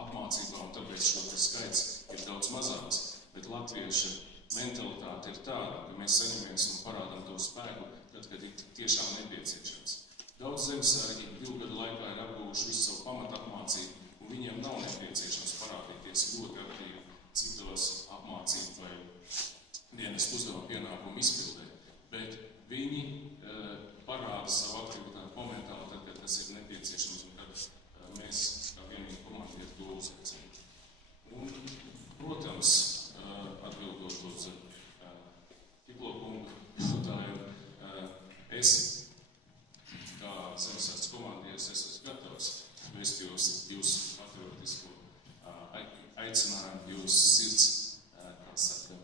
apmācībā, un tāpēc šo skaits ir daudz mazāks, bet latvieša mentalitāte ir tāda, ka mēs saņemamies un parādām to spēku, kad ir tiešām nepieciešams. Daudz zemesargi 2 gadu laikā ir apguvuši visu savu pamatapmācību, un viņiem nav nepieciešams parādīties ļoti aktīvi citos apmācību vai dienas uzdevuma pienākumu izpildē, bet viņi parāda savu aktivitāti momentāli, tad, kad tas ir nepieciešams un kad mēs kā vienīgi komandieri to uzveicam. Un, protams, atbildot uz Tiklo kunga jautājumu, es kā zemesardzes komandieris esmu gatavs vēst jūs patriotisku aicinājumu, jūsu sirds, kā saka,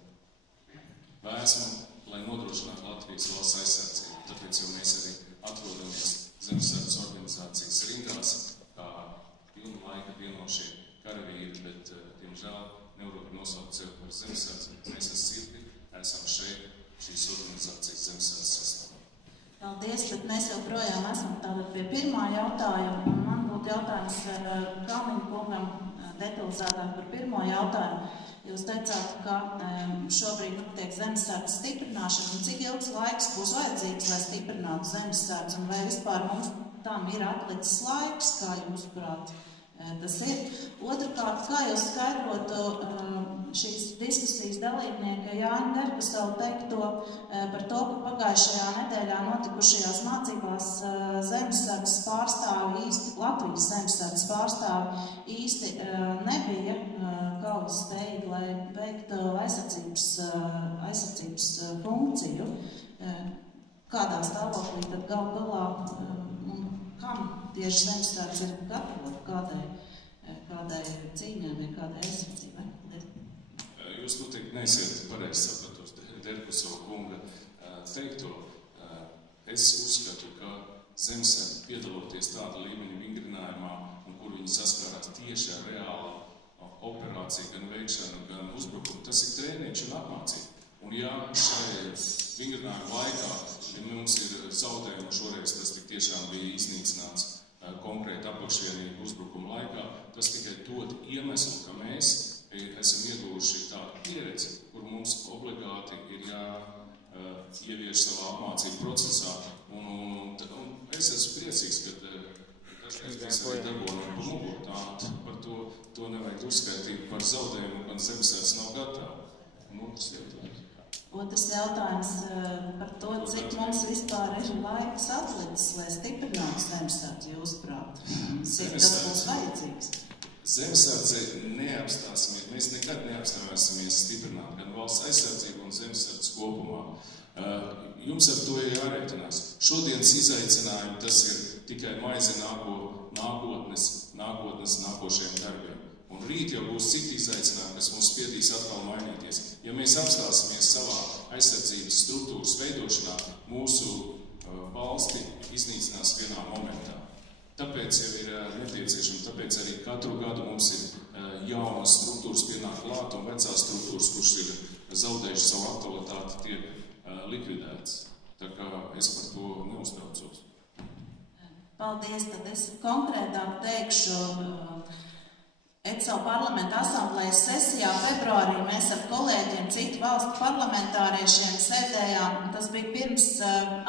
vēsmu, lai nodrošinātu Latvijas valsts aizsardzību. Tāpēc jau mēs arī atrodamies zemesardzes organizācijas rindās, kā pilnu laika dienošie karavīri, bet, diemžēl, nevaru nosaukt sevi par zemesardzi. Mēs esam šeit, šīs organizācijas zemesardzes sastāvā. Paldies, bet mēs joprojām esam tātad pie pirmā jautājuma, un man būtu jautājums Kalniņa kungam detalizētāk par pirmo jautājumu. Jūs teicāt, ka šobrīd notiek zemesardzes stiprināšana, un cik ilgs laiks būs vajadzīgs, lai stiprinātu zemesardzi, un vai vispār mums tam ir atlicis laiks, kā jūsuprāt tas ir. Otrakārt, kā jūs skaidrotu šīs diskusijas dalībnieki Jāņa Derkusavu teikto par to, ka pagājušajā nedēļā notikušajās mācībās zemesardzes pārstāvi īsti, Latvijas zemesardzes pārstāvi īsti nebija kaujas spējīgi, lai veiktu aizsardzības funkciju. Kādā stāvoklī tad gal galā kam tieši zemesardze ir gatava, kādai cīņai vai kādai aizsardzībai? Jūs noteikti neesiet pareizi sapratos Derkusavu kunga teikto. Es uzskatu, ka zemesargi piedaloties tāda līmeņa vingrinājumā, un kur viņi saskārās tieši ar reālu operāciju, gan veikšanu, gan uzbrukumu, tas ir treniņš un apmācība. Un ja šajā vingrinājuma laikā, ja mums ir zaudējumi, šoreiz tas tik tiešām bija iznīcināts konkrēti apakšvienību uzbrukuma laikā, tas tikai dod iemeslu, ka mēs esam ieguvuši tādu pieredzi, kur mums obligāti ir jāievieš savā apmācību procesā. Un es esmu priecīgs, ka dažreiz mēs arī dabonam pa muguru tādu. Par to nevajag uzskaitīt par zaudējumu, gan zemesards nav gatava. Otrs jautājums par to, cik mums vispār ir laiks atlicis, lai stiprinātu zemesardzi, jūsuprāt? Cik tas būs vajadzīgs? Zemesardze neapstāsimies, mēs nekad neapstāsimies stiprināt gan valsts aizsardzību un zemesardzi kopumā. Jums ar to ir jārēķinās. Šodienas izaicinājumi tas ir tikai maize nākošajiem darbiem. Un rīt jau būs citi izaicinājumi, kas mums spiedīs atkal mainīties. Ja mēs apstāsimies savā aizsardzības struktūras veidošanā, mūsu valsti iznīcinās vienā momentā. Tāpēc jau ir nepieciešams, tāpēc arī katru gadu mums ir jaunas struktūras pienāk klāt un vecās struktūras, kuras ir zaudējuši savu aktualitāti, tiek likvidētas. Tā kā es par to neuztraucos. Paldies, tad es konkrētāk teikšu. ECO parlamenta asamblējas sesijā februārī mēs ar kolēģiem citu valstu parlamentāriešiem sēdējām. Tas bija pirms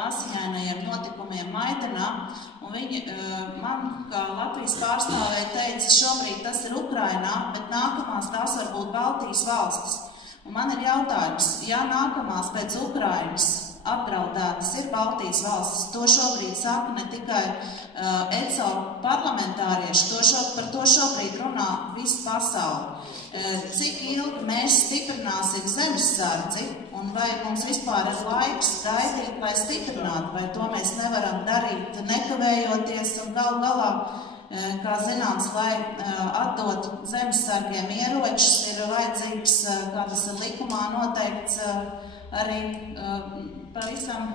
asiņainajiem notikumiem Maidanā. Un viņi man, kā Latvijas pārstāvēja, teica, šobrīd tas ir Ukrainā, bet nākamās tās var būt Baltijas valstis. Un man ir jautājums, ja nākamās pēc Ukrainas apdraudētas ir Baltijas valstis, to šobrīd saka ne tikai ECO parlamentārieši, par to šobrīd runā visa pasaule. Cik ilgi mēs stiprināsim zemesardzi un vai mums vispār ir laiks gaidīt, lai stiprinātu, vai to mēs nevaram darīt nekavējoties un gal galā, kā zināms, lai atdot zemesargiem ieročus, ir vajadzīgs, kā tas ir likumā noteikts, arī pavisam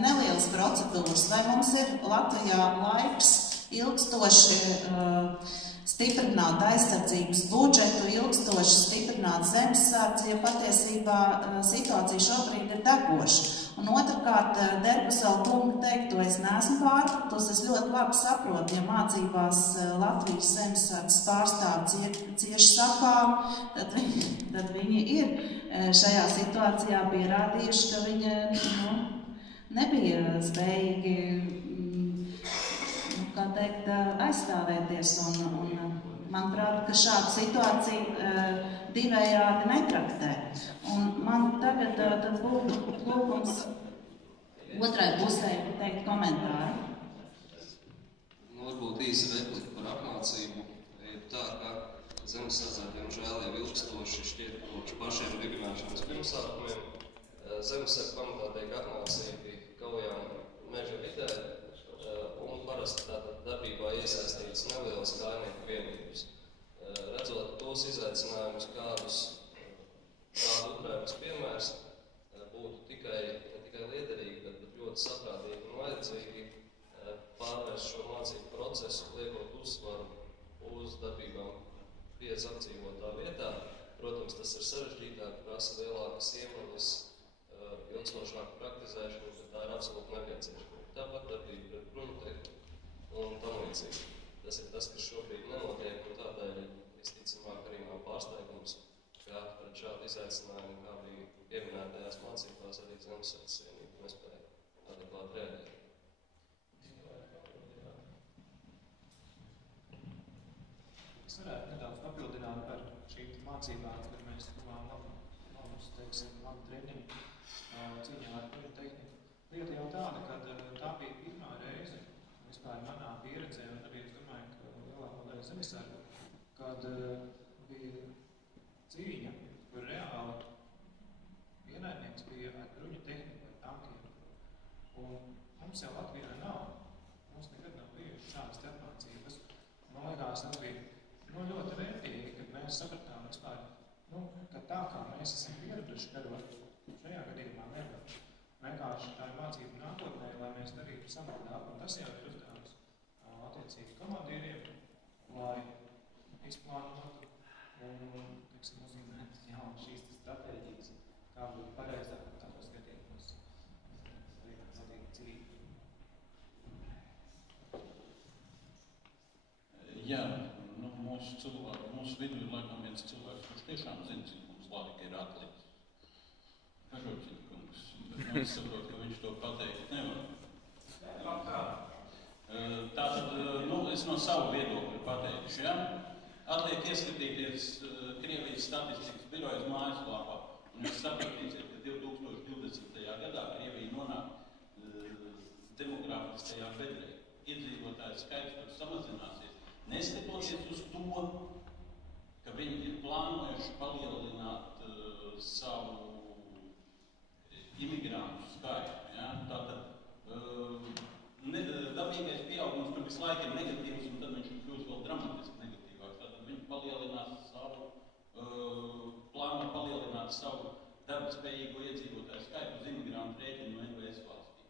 nelielas procedūras. Vai mums ir Latvijā laiks ilgstoši stiprināt aizsardzības budžetu, ilgstoši stiprināt zemesardzi, ja patiesībā situācija šobrīd ir degoša. Un otrkārt, Derbusela kunga teikto es neesmu pārpratus, es ļoti labi saprotu, ja mācībās Latvijas zemesardzes pārstāvji cieši sakām, tad viņi ir šajā situācijā pierādījuši, ka viņi nebija spējīgi, kā teikt, aizstāvēties. Un manuprāt, ka šāda situācija divējādi netraktē. Un man tagad būtu lūgums otrai pusē teikt komentāru. Varbūt īsa replika par apmācību. Ir tā, ka zemesardzē, diemžēl, jau ilgstoši šķiet kopš pašiem dibināšanas pirmsākumiem. Zemesardze pamatā tiek apmācīti kaujām meža vidē, un parasti tātad darbībā iesaistītas nelielas kājnieku vienības. Redzot tos izaicinājumus, kādu Ukrainas piemērs, būtu ne tikai liederīgi, bet ļoti saprātīgi un vajadzīgi pārvērst šo mācību procesu, liekot uzsvaru uz darbībām piec apdzīvotā vietā. Protams, tas ir sarežģītāk, prasa lielākas iemaņas, ilgstošāku praktizēšanu, bet tā ir absolūti nepieciešama. Tāpat darbība pret bruņu tehniku un tam līdzīgi. Tas ir tas, kas šobrīd nenotiek, un tādēļ visticamāk arī nav pārsteigums, ka pret šādu izaicinājumu, kā bija pieminētajās mācībās, arī zemesardzes vienība nespēja adekvāti reaģēt. Es varētu nedaudz papildināt par šīm mācībām, kad mēs tuvām labus, teiksim, labu treniņu cīņā ar bruņu tehniku. Lieta jau tāda, ka tā bija pirmā reize, vispār manā pieredzē, un arī es domāju, ka lielākā daļa zemesargu, kad bija cīņa, kur reāli ienaidnieks bija ar bruņu tehniku vai tankiem. Un mums jau Latvijā nav. Mums nekad nav bijuši šādas apmācības. Man liekas, tas bija ļoti vērtīgi, kad mēs sapratām vispār, ka tā kā mēs esam pieraduši darot, šajā gadījumā nevar. Vienkārši tā ir mācība nākotnē, lai mēs darītu savādāk. Un tas jau ir uzdevums attiecīgi komandieriem, lai izplānotu un, teiksim, uzzināt šīs stratēģijas, kā būtu pareizāk tādos gadījumos vadīt cīņu. Jā, mūsu vidū ir laikam viens cilvēks, kurš tiešām zina, cik mums laika ir atlicis. Kažočina kungs, bet es saprotu, ka viņš to pateikt nevar. Tātad, es no savu viedokļu pateikšu, ja? Atliek ieskatīties Krievijas statistikas birojas mājaslapā, un jūs sapratīsiet, ka 2020. gadā Krievija nonāk demografiskajā bedrē. Iedzīvotāju skaits tur samazināsies, neskatoties uz to, ka viņi ir plānojuši palielināt savu imigrantu skaitu. Ja? Tātad dabīgais pieaugums tur visu laiku ir negatīvs, un tad viņš kļūst vēl dramatiski negatīvāks. Tātad viņi plāno palielināt savu darbspējīgo iedzīvotāju skaitu uz imigrantu rēķinu no NVS valstī.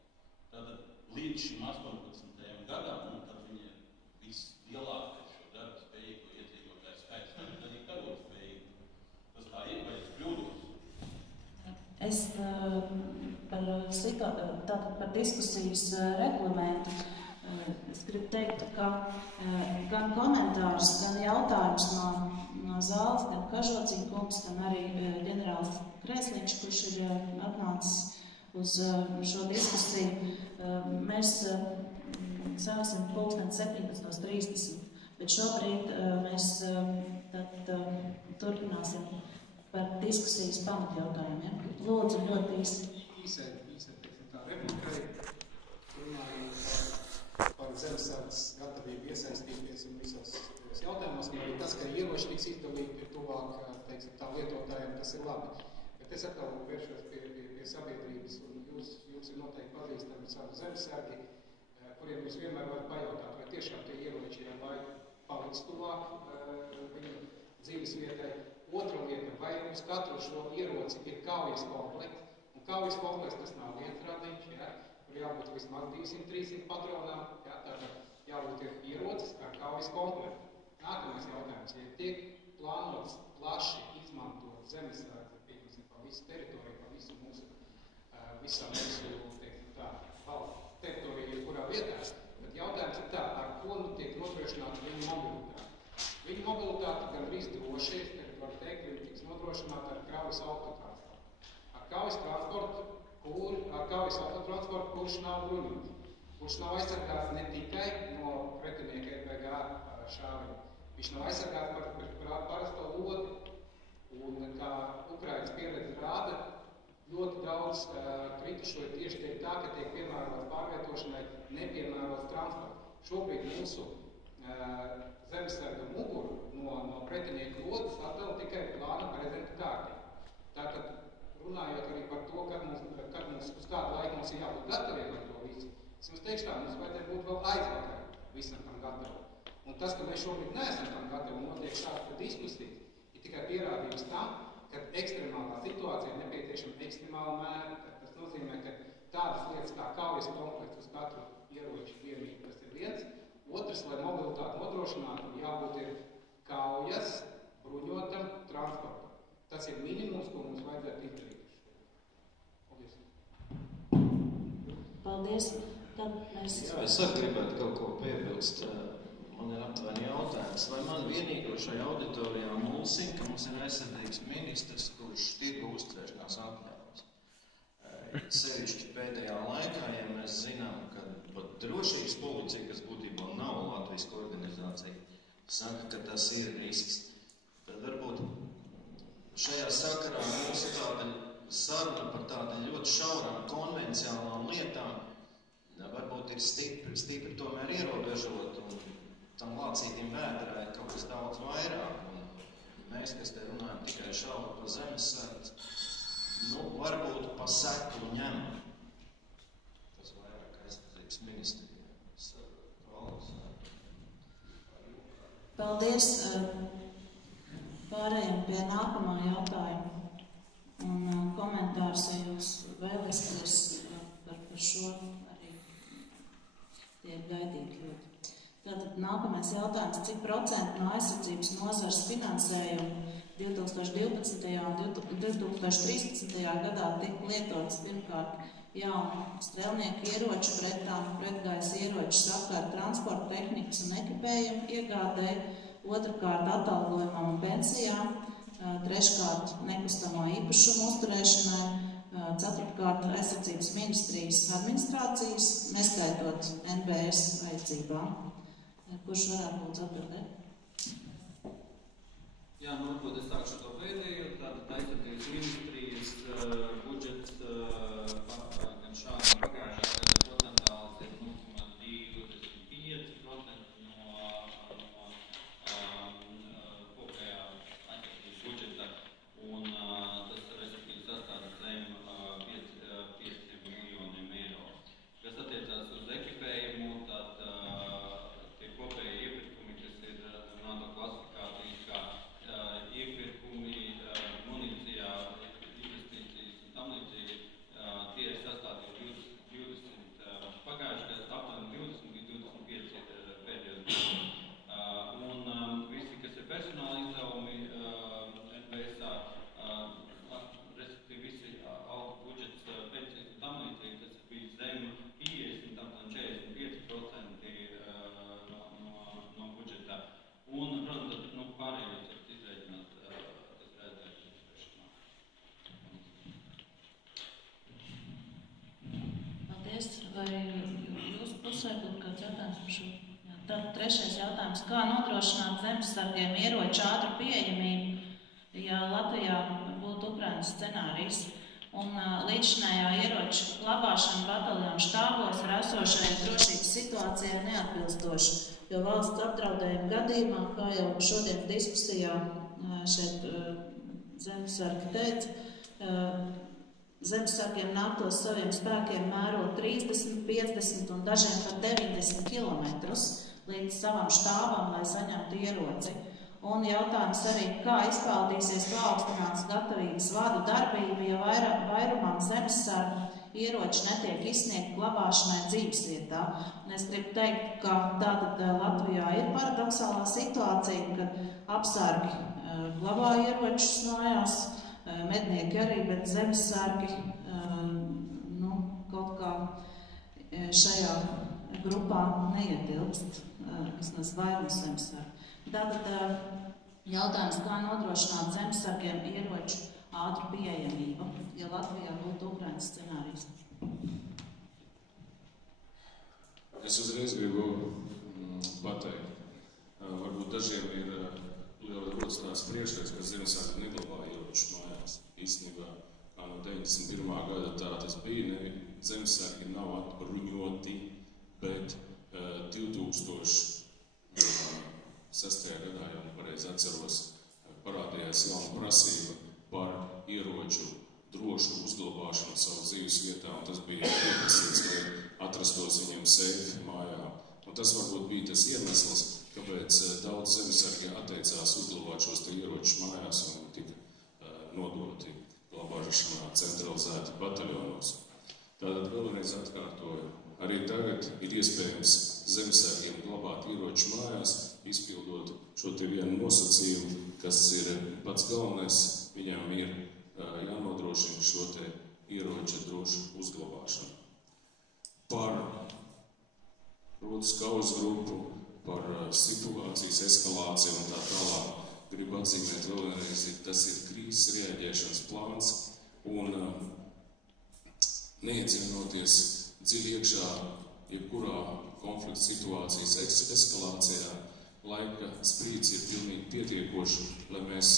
Tātad līdz šim 18. gadam, un tad viņi ir vislielākais šo darbspējīgo iedzīvotāju skaits, tad arī karotspējīgi. Tas tā ir, vai es kļūdos? Es par diskusijas reglamentu es gribu teikt, ka gan komentārs, gan jautājums no zāles, gan Kažocina kungs, gan arī ģenerālis Kreisliņš, kurš ir atnācis uz šo diskusiju. Mēs sāksim 17:30, bet šobrīd mēs turpināsim par diskusijas pamatjautājumiem. Lūdzu, ļoti īsi. Īsai, tā replikai, runājot par zemesardzes gatavību iesaistīties un visos jautājumos, un arī tas, ka ieroči tiks izdalīti tuvāk, teiksim, tā lietotājiem, tas ir labi. Bet es atkal vēršos pie sabiedrības, un jums ir noteikti pazīstami savu zemesargi, kuriem jūs vienmēr varat pajautāt, vai tiešām tie ieroči paliks tuvāk viņu dzīves vietai. Otra lieta, vai uz katru šo ieroci ir kaujas komplekts, un kaujas komplekts tas nav vientradiņš, ja, kur jābūt vismaz 200-300 patronām, ja, tātad jābūt ir ierocis ar kaujas komplektu. Nākamais jautājums, ja tiek plānots plaši izmantot zemesardzi, piemēram, pa visu teritoriju, pa visu mūsu, teiksim tā, valsts teritoriju, kurā vietā, tad jautājums ir tā, ar ko tiek nodrošināta viņu mobilitāte. Viņu mobilitāte gan drīz droši, var teikt, ka viņi tiks nodrošināti ar kravas autotransportu. Ar kravas autotransportu, kurš nav bruņots, kurš nav aizsargāts ne tikai no pretinieka RPG šāviņa. Viņš nav aizsargāts par parasto lodi, un kā Ukrainas pieredze rāda, ļoti daudz kritušo ir tieši tiek tā, ka tiek piemērots pārvietošanai nepiemērots transports. Šobrīd mūsu zemesarga muguru no pretinieku lodes atdala tikai plāna prezenta kārtība. Tātad, runājot arī par to, kad mums uz kādu laiku mums ir jābūt gataviem ar to visu, es jums teikšu tā, mums vajadzētu būt vēl aizvakar visam tam gatavu. Un tas, ka mēs šobrīd neesam tam gatavi un notiek šāda diskusija, ir tikai pierādījums tam, ka ekstremālā situācija ir nepieciešama ekstremāla mēra. Tas nozīmē, ka tādas lietas kā kaujas komplekts uz katru ieroču vienību, tas ir viens. Otrs, lai mobilitāti nodrošinātu, jābūt ir kaujas bruņotam transportam. Tas ir minimums, ko mums vajadzētu izdarīt. Paldies. Paldies. Tad mēs... Jā, es arī gribētu kaut ko piebilst. Man ir aptuveni jautājums, vai man vienīgo šajā auditorijā mulsina, ka mums ir aizsardzības ministrs, kurš tirgo uzturēšanās atļaujas. Sevišķi pēdējā laikā, ja mēs zinām, ka pat drošības policija, kas būtībā nav Latvijas organizācija, saka, ka tas ir risks. Tad varbūt šajā sakarā mums ir tāda saruna par tādām ļoti šaurām konvenciālām lietām, varbūt ir stipri tomēr ierobežot un tam lācītim vēdrai kaut kas daudz vairāk. Un mēs, kas te runājam tikai šaubu par zemesardzi, varbūt pa seku ņem. Tas vairāk aizsardzības ministrija. Paldies. Pārējām pie nākamā jautājuma. Un komentārs, ja jūs vēlēsties par šo arī tiek gaidīt ļoti. Tātad nākamais jautājums, cik procenti no aizsardzības nozares finansējuma 2012. un 2013. gadā tika lietots pirmkārt jaunu strēlnieku ieroču, pretgaisa ieroču sakārt transporta tehnikas un ekipējumu iegādē, otrkārt atalgojumam un pensijām, treškārt nekustamo īpašumu uzturēšanai, ceturtkārt aizsardzības ministrijas administrācijas, neskaitot NBS vajadzībām. Kurš varētu būt atbildēt? Jā, varbūt es sākšu to pēdējo, tātad aizsardzības ministrijas budžets gan šādi pagājušā gada procentāls ir 0,25% no kopējā aizsardzības budžeta, un tas respektīvi sastāda zem 5 miljoniem eiro. Kas attiecās uz ekipējumu, tad tie kopēji iepirkumi, kas ir NATO klasifikācijas kā iepirkumi munīcijā, investīcijas un tam līdzīgi, tie sastādīja 20, pagājušajā gadā aptuveni 20 līdz 25 pēdējos gados. Un visi, kas ir personāla izdevumi NBS-ā, respektīvi visi algu budžets, pensijas un tam līdzīgi, tas bija zem 50, aptuveni 45% no budžeta. Un, protams, pārējos var izrēķināt, kas redzēs izrēšanā. Paldies. Vai jūs pusē būtu kāds jautājums par šo? Tad trešais jautājums. Kā nodrošināt zemesargiem ieroču ātru pieejamību, ja Latvijā būtu Ukrainas scenārijs? Un līdzinājā ieroču glabāšana bataljonu štābos ar esošajai drošības situācijai neatbilstoši, jo valsts apdraudējuma gadījumā, kā jau šodien diskusijā šeit zemesargi teica, zemesargiem nāktos saviem spēkiem mērot 30, 50 un dažiem pat 90 kilometrus līdz savam štābam, lai saņemtu ieroci. Un jautājums arī, kā izpaldīsies paaugstināts gatavības vadu darbība, ja vairumam zemesargu ieroči netiek izsniegti glabāšanai dzīvesvietā. Un es gribu teikt, ka tātad Latvijā ir paradoxālā situācija, kad apsargi glabā ieročus mājās, mednieki arī, bet zemesargi kaut kā šajā grupā neietilpst, vismaz vairums zemesargu. Tātad jautājums, kā nodrošināt zemesargiem ieroču ātru pieejamību, ja Latvijā būtu Ukrainas scenārijs? Es uzreiz gribu pateikt. Varbūt dažiem ir liela rodas tāds priekšstats, ka zemesargi neglabā ieroču mājās. Īstenībā, kā no 91. gada tā tas bija, zemesargi nav atbruņoti, bet 2006. gadā, ja pareizi atceros, parādījās jauna prasība par ieroču drošu uzglabāšanu savu dzīves vietā, un tas bija pieprasīts, lai atrastos viņiem seifi mājā. Un tas varbūt bija tas iemesls, kāpēc daudz zemesargi atteicās uzglabāt šos te ieročus mājās un tika nodoti glabāšanā centralizēti bataljonos. Tātad vēlreiz atkārtoju. Arī tagad ir iespējams zemesargiem glabāt ieroču mājās, izpildot šo te vienu nosacījumu, kas ir pats galvenais, viņam ir jānodrošina šo te ieroču drošu uzglabāšanu. Par rotas kaujas grupu, par situācijas eskalāciju un tā tālāk gribu atzīmēt vēlreiz, tas ir krīzes reaģēšanas plāns un neiedzinoties dziļi iekšā jebkurā konflikta situācijas eskalācijā, laika sprīdis ir pilnīgi pietiekoši, lai mēs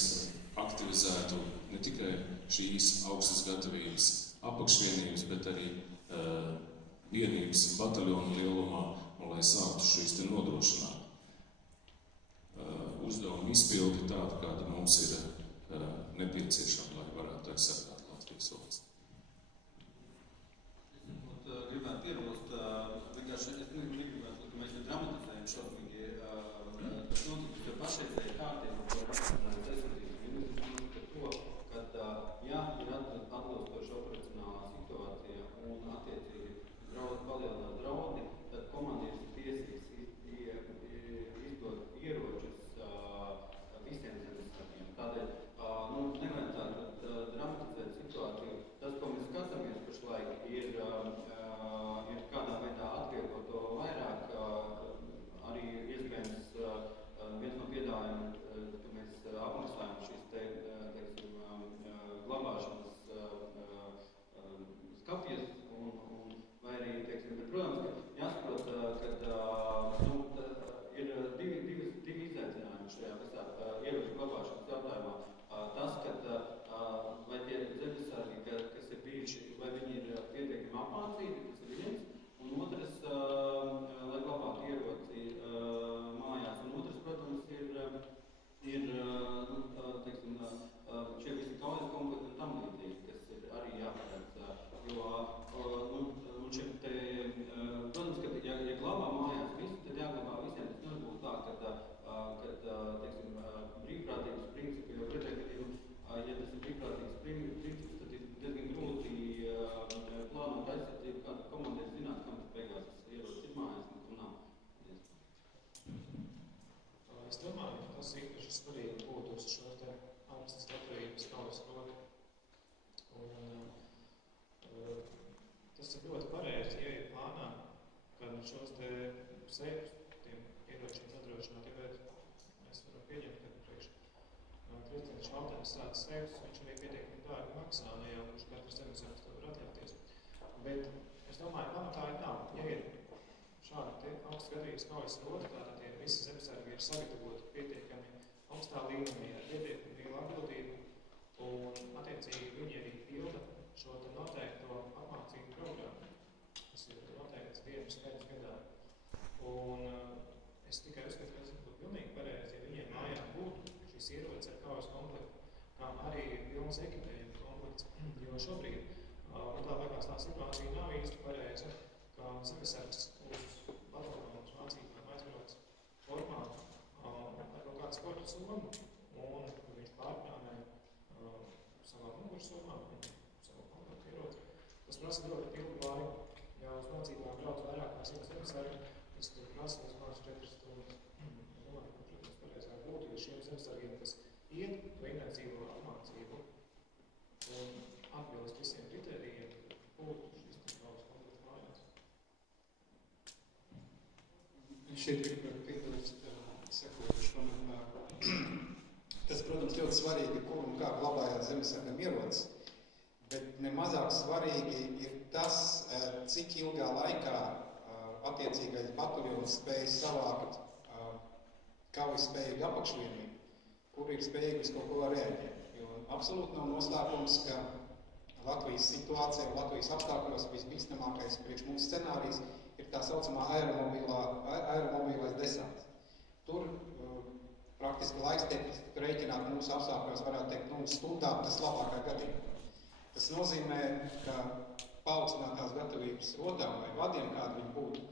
aktivizētu ne tikai šīs augstas gatavības apakšvienības, bet arī vienības bataljonu lielumā, un lai sāktu šīs te nodrošināt. Uzdevumu izpildi tāda, kāda mums ir nepieciešama, lai varētu aizsargāt Latvijas valsts. Gribētu piebilst, vienkārši es negribētu, ka mēs dramatizējam šausmīgi. Tas notiks, jo pašreizēji kārtība, ko rakstinājums aizsardzības ministrs par to, kad, ja ir atbilstoša operacionālā situācija un attiecīgi palielināt draudi, tad komandieris ir tiesīgs izdot ieročus visiem zemesargiem. Tādēļ nevajadzētu dramatizēt seifs, viņš arī pietiekami dārgi maksā, ne jau viņš katrs zemesargs to var atļauties. Bet es domāju, pamatāji nav. Ja ir šādi augsts gadījums kaujas rota, tātad ja visi zemesargi ir sagatavoti pietiekami augstā līmenī ar pietiekami lielu atbildību, un attiecīgi viņi arī pilda šo noteikto apmācību programmu. Tas ir noteikts 1 skaidrs gadā. Un es tikai uzskatu, ka tas būtu pilnīgi pareizi, ja viņiem mājā būtu šīs ierocis ar kaujas komplektu, kā arī pilns ekipējuma komplekts. Jo šobrīd man tā liekas tā situācija nav īsti pareiza, ka zemesargs uz bataljonu mācībām aizbrauc formā ar kaut kādu sporta somu, un viņš pārņēmē savā mugursomā un savu komplektu ieroci. Tas prasa ļoti ilgu laiku. Ja uz mācībām brauc vairāk kā 100 zemesargi, tas tur prasa vismaz 4 stundas. Es domāju, ka, protams, pareizāk būtu, ja šiem zemesargiem, kas iet to intensīvo apmācību un atbilst visiem kritērijiem, būtu šis kaujas komplekts mājās. Šeit gribētu piebilst sekojuši komentāru. Tas, protams, ļoti svarīgi, kur un kā glabājāt zemesargam ierocis, bet nemazāk svarīgi ir tas, cik ilgā laikā attiecīgais bataljons spēj savākt kaujas spējīgu apakšvienību, kur ir spējīgi uz kaut ko reaģēt. Jo absolūti nav noslēpums, ka Latvijas situācija, Latvijas apstākļos visbīstamākais priekš mums scenārijs ir tā saucamā aeromobīlais desants. Tur praktiski laiks tiek rēķināt mūsu apstākļos, varētu teikt, stundām tas labākā gadījumā. Tas nozīmē, ka paaugstinātās gatavības rotām vai vadiem, kāda viņi būtu,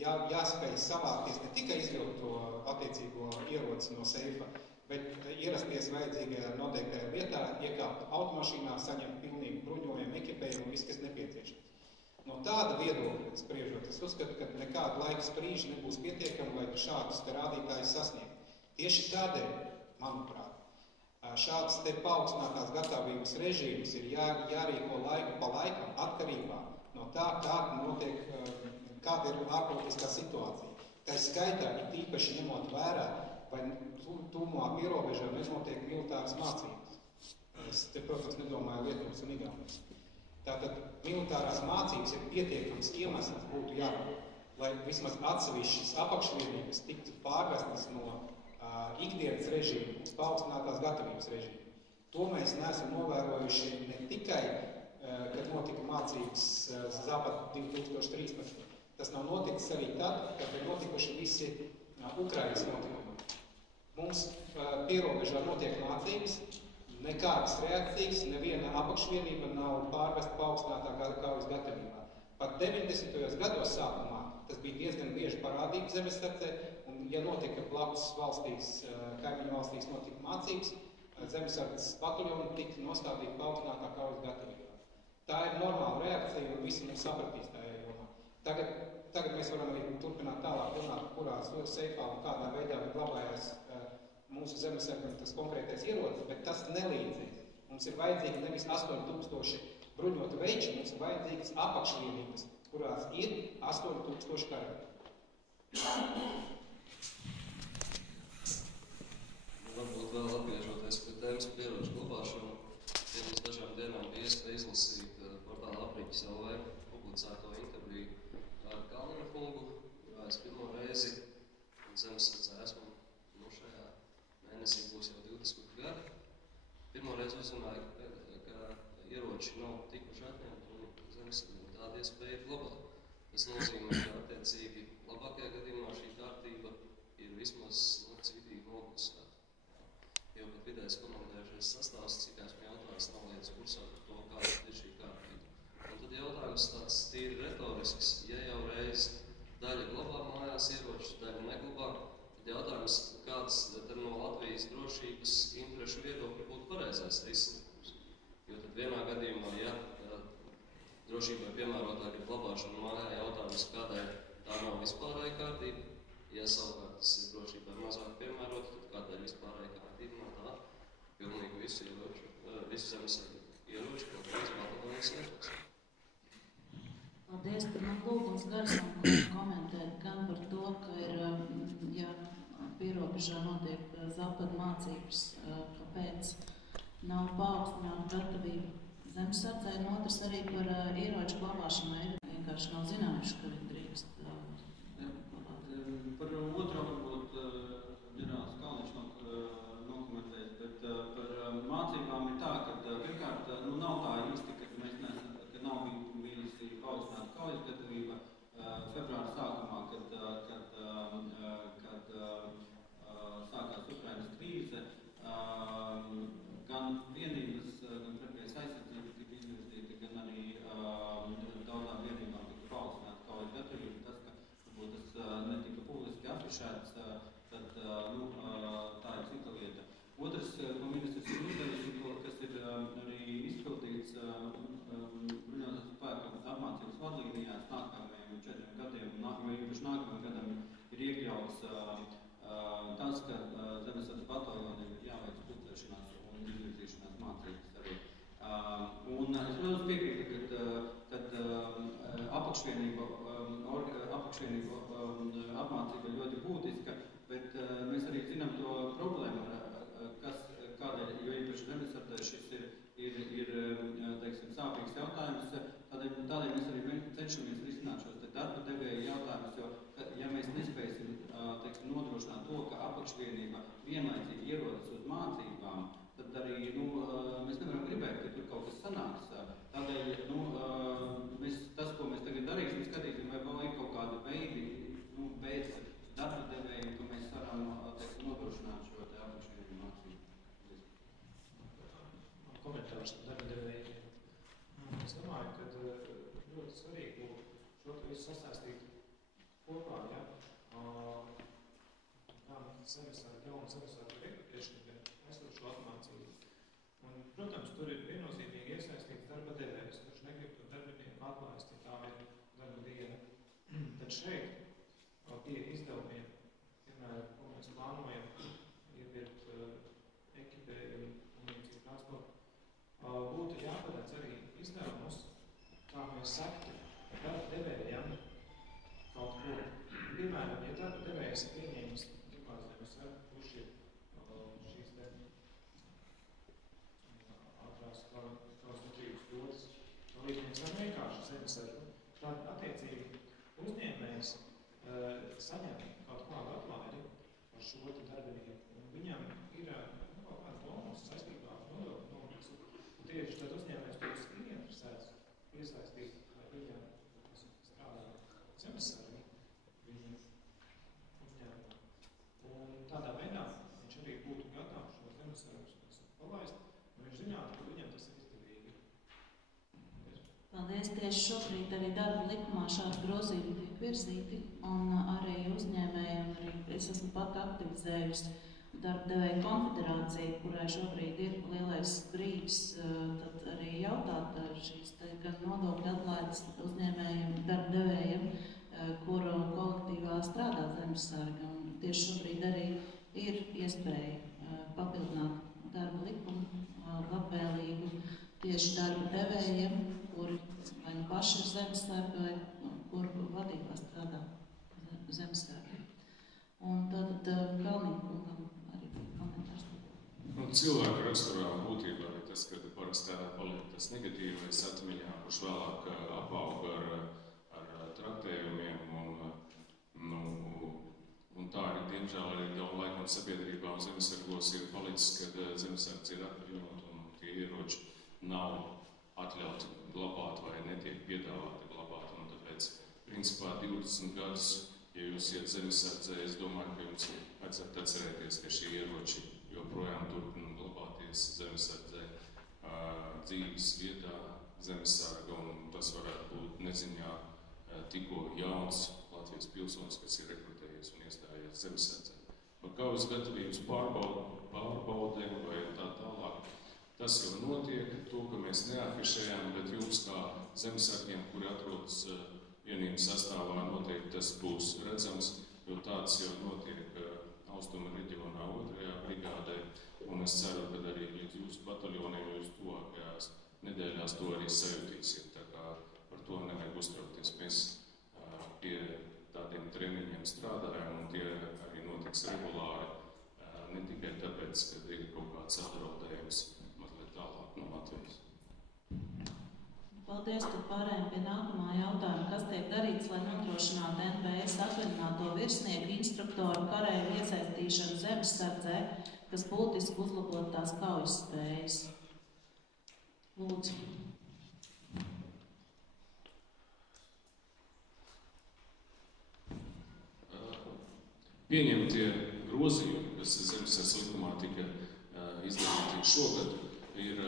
jāspēj savākties ne tikai izvilkt to attiecīgo ieroci no seifa, bet ierasties vajadzīgajā noteiktajā vietā, iekāpt automašīnā, saņemt pilnīgu bruņojumu, ekipējumu un viss, kas nepieciešams. No tāda viedokļa spriežot, es uzskatu, ka nekāda laika sprīža nebūs pietiekama, lai šādus te rādītājus sasniegt. Tieši tādēļ, manuprāt, šādas te paaugstinātās gatavības režīmus ir jārīko laiku pa laikam atkarībā no tā, kāda ir ārpolitiskā situācija. Tā skaitā ir īpaši ņemot vērā, vai tūmā pierobežā nenotiek militāras mācības. Es te, protams, nedomāju Lietuvas un Igaunijas. Tātad militārās mācības ir pietiekams iemesls būtu jārunā, lai vismaz atsevišķas apakšvienības tiktu pārvestas no ikdienas režīmu uz paaugstinātās gatavības režīmu. To mēs neesam novērojuši ne tikai, kad notika mācības Zapad 2013. Tas nav noticis arī tad, kad ir notikuši visi Ukrainas notikumi. Mums pierobežā notiek mācības, nekādas reakcijas, neviena apakšvienība nav pārvesta paaugstinātā kaujas gatavībā. Pat 90. gados sākumā tas bija diezgan bieži parādīts zemesardzē, un ja notika blakus valstīs, kaimiņu valstīs notika mācības, zemesardzes bataljoni tika nostādīti paaugstinātā kaujas gatavībā. Tā ir normāla reakcija, un visi mums sapratīs tajā jomā. Tagad mēs varam arī turpināt tālāk runāt, kurās seifā un kādā veidā glabājās mūsu zemesargam tas konkrētais ierocis, bet tas nelīdzēs. Mums ir vajadzīgi nevis 8000 bruņotu veiči, mums ir vajadzīgas apakšvienības, kurās ir 8000 karaļi. Varbūt vēl atgriežoties pie tēmas par ieroču glabāšanu, pirms dažām dienām bija iespēja izlasīt portāla Apriķis LV publicēto interviju ar Kalniņa kungu, kurā es pirmo reizi zemesardzē esmu šajā mēnesī būs jau 20 gadi. Pirmo reizi uzzināju, ka ieroči nav tikuši atņemti un zemesardzēm tāda iespēja ir glabāt. Tas nozīmē, ka attiecīgi labākajā gadījumā šī kārtība ir vismaz citīgi nogusēta. Jo pat vidējais komandējušais sastāvs, cik esmu jautājums, nav lietas kursā par to, kāda ir šī kārtība. Un tad jautājums tāds tīri retorisks, ja jau reiz daļa glabā mājās ieročus, daļa neglabā, tad jautājums, kāds no Latvijas drošības interešu viedokļa būtu pareizais risinājums. Jo tad vienā gadījumā, ja drošībai piemērotāk ir glabāšana mājā, jautājums, kādēļ tā nav vispārēja kārtība, ja savukārt tas ir drošībai mazāk piemērot, tad kādēļ vispārēja kārtība no tā pilnīgi visu zemesargu ieroču, kaut kāds bataljonis iekos. Paldies, tad man lūgums Garsam komentēt gan par to, ka ir, ja pierobežā notiek Zapad mācības, kāpēc nav paaugstināta gatavība zemesardzei, un otrs arī par ieroču glabāšanu. Vienkārši nav zinājuši, ka viņi drīkst glabāt. Par otro varbūt ģenerālis Kalniņš nokomentēs, bet par mācībām ir tā, ka pirmkārt nav tā īsti, ka nav bijusi paaugstināta kaujas gatavība februāra sākumā, kad sākās Ukrainas krīze. Gan vienības, gan pretējas aizsardzība tika izvirzīta, gan arī daudzām vienībām tika paaugstināta kaujas gatavība. Tas, ka varbūt tas netika publiski afišēts, tad tā ir cita lieta. Otrs, ko ministrs ir uzdevis, kas ir arī izpildīts bruņoto spēku apmācības vadlīnijās nākamajiem 4 gadiem, jo īpaši nākamajam gadam ir iekļauts tas, ka zemesardzes bataljoniem ir jāveic pulcēšanās un izvirzīšanās mācības arī. Un es, protams, piekrītu, kad apakšvienību apmācība ir ļoti būtiska, bet mēs arī zinām to problēmu, kādēļ, jo īpaši zemesardzē šis ir teiksim, sāpīgs jautājums, tādēļ mēs arī cenšamies risināt šos darba devēju jautājumus, jo, ja mēs nespēsim teiksim, nodrošināt to, ka apakšvienība vienlaicīgi ierodas uz mācībām, tad arī mēs nevaram gribēt, ka tur kaut kas sanāks. Tādēļ tas, ko mēs tagad darīsim, skatīsim, vai vēl ir kaut kāda veidi pēc darba devējiem, ka mēs varam teiksim, nodrošināt šo apakšvienību mācību. Komentārs par darba devējiem. Es domāju, ka ļoti svarīgi būtu šo visu sasaistīt kopā, ja? Gan jaunu zemesargu rekrutēšanu, gan esošo apmācību. Un, protams, tur ir viennozīmīgi iesaistīts darba devējs, kurš negrib to darbinieku atlaist, ja tā ir darba diena. Tad šeit pie izdevumiem, piemēram, ko mēs plānojam, iepirkt ekipējumu un līdzīgi transportu, būtu jāparedz arī izdevumus, kā mēs sektu darba devējiem kaut ko. Piemēram, ja darba devējs ir pieņēmis zemesargu, kurš ir šīs te ātrās konstruktīvas dotas, līdznieks var vienkārši zemesargu. Tad attiecīgi uzņēmējs saņem kaut kādu atlaidi par šo darbinieku, un viņam ir kaut kāda bonus saistībā ar nodokļu nomaksu. Tieši tad uzņēmējs to ir ieinteresēts piesaistīt, lai viņam strādā zemesargi viņa uzņēmumā. Un tādā veidā viņš arī būtu gatavs šo zemesargus palaist, un viņš zinātu, ka viņam tas ir izdevīgi. Paldies, tieši šobrīd arī darba likumā šādi grozījumi tiek virzīti, un arī uzņēmējiem, arī es esmu pat aktivizējusi darba devēju konfederāciju, kurai šobrīd ir lielais brīdis, tad arī jautāt šīs gan nodokļu atlaides uzņēmējiem, darba devējiem, kuru kolektīvā strādā zemesarga. Un tieši šobrīd arī ir iespēja papildināt darba likumu labvēlīgu tieši darba devējiem, kuri vai nu paši ir zemesargi, vai kur vadībā strādā zemesargi. Un tad Kalniņa kungam arī bija komentārs. Cilvēku raksturā būtībā ir tas, ka parasti paliek tas negatīvais atmiņā, kurš vēlāk apaug ar traktējumiem un tā arī, diemžēl, arī daudz laikam sabiedrībā un zemesargos ir palicis, kad zemesargs ir atbrīvot un tie ieroči nav atļauti glabāt vai netiek piedāvāti glabāt. Un tāpēc, principā, 20 gadus, ja jūs iet zemesardzē, es domāju, ka jums vajadzētu atcerēties, ka šie ieroči joprojām turpina glabāties zemesardzē dzīves vietā zemesarga, un tas varētu būt neziņā tikko jauns Latvijas pilsonis, kas ir rekrutējies un iestājies zemesardzē. Par kaujas gatavības pārbaudēm vai tā tālāk. Tas jau notiek, to, ka mēs neafišējām, bet jums kā zemesargiem, kuri atrodas vienības sastāvā, noteikti tas būs redzams, jo tāds jau notiek Austrumu reģionā 2. brigādē, un es ceru, ka arī līdz jūsu bataljoniem jūs tuvākajās nedēļās to arī sajutīsiet, tā kā par to nevajag uztraukties. Mēs pie tādiem treniņiem strādājam, un tie arī notiks regulāri, ne tikai tāpēc, ka ir kaut kāds apdraudējums mazliet Paldies, tad pārējām pie nākamā jautājuma. Kas tiek darīts, lai nodrošinātu NBS atvaļināto virsnieku instruktoru kareivu iesaistīšanu zemesardzē, kas būtiski uzlabot tās kaujas spējas? Lūdzu. Pieņemtie grozījumi, kas zemesardzes likumā tika izdarīti šogad, ir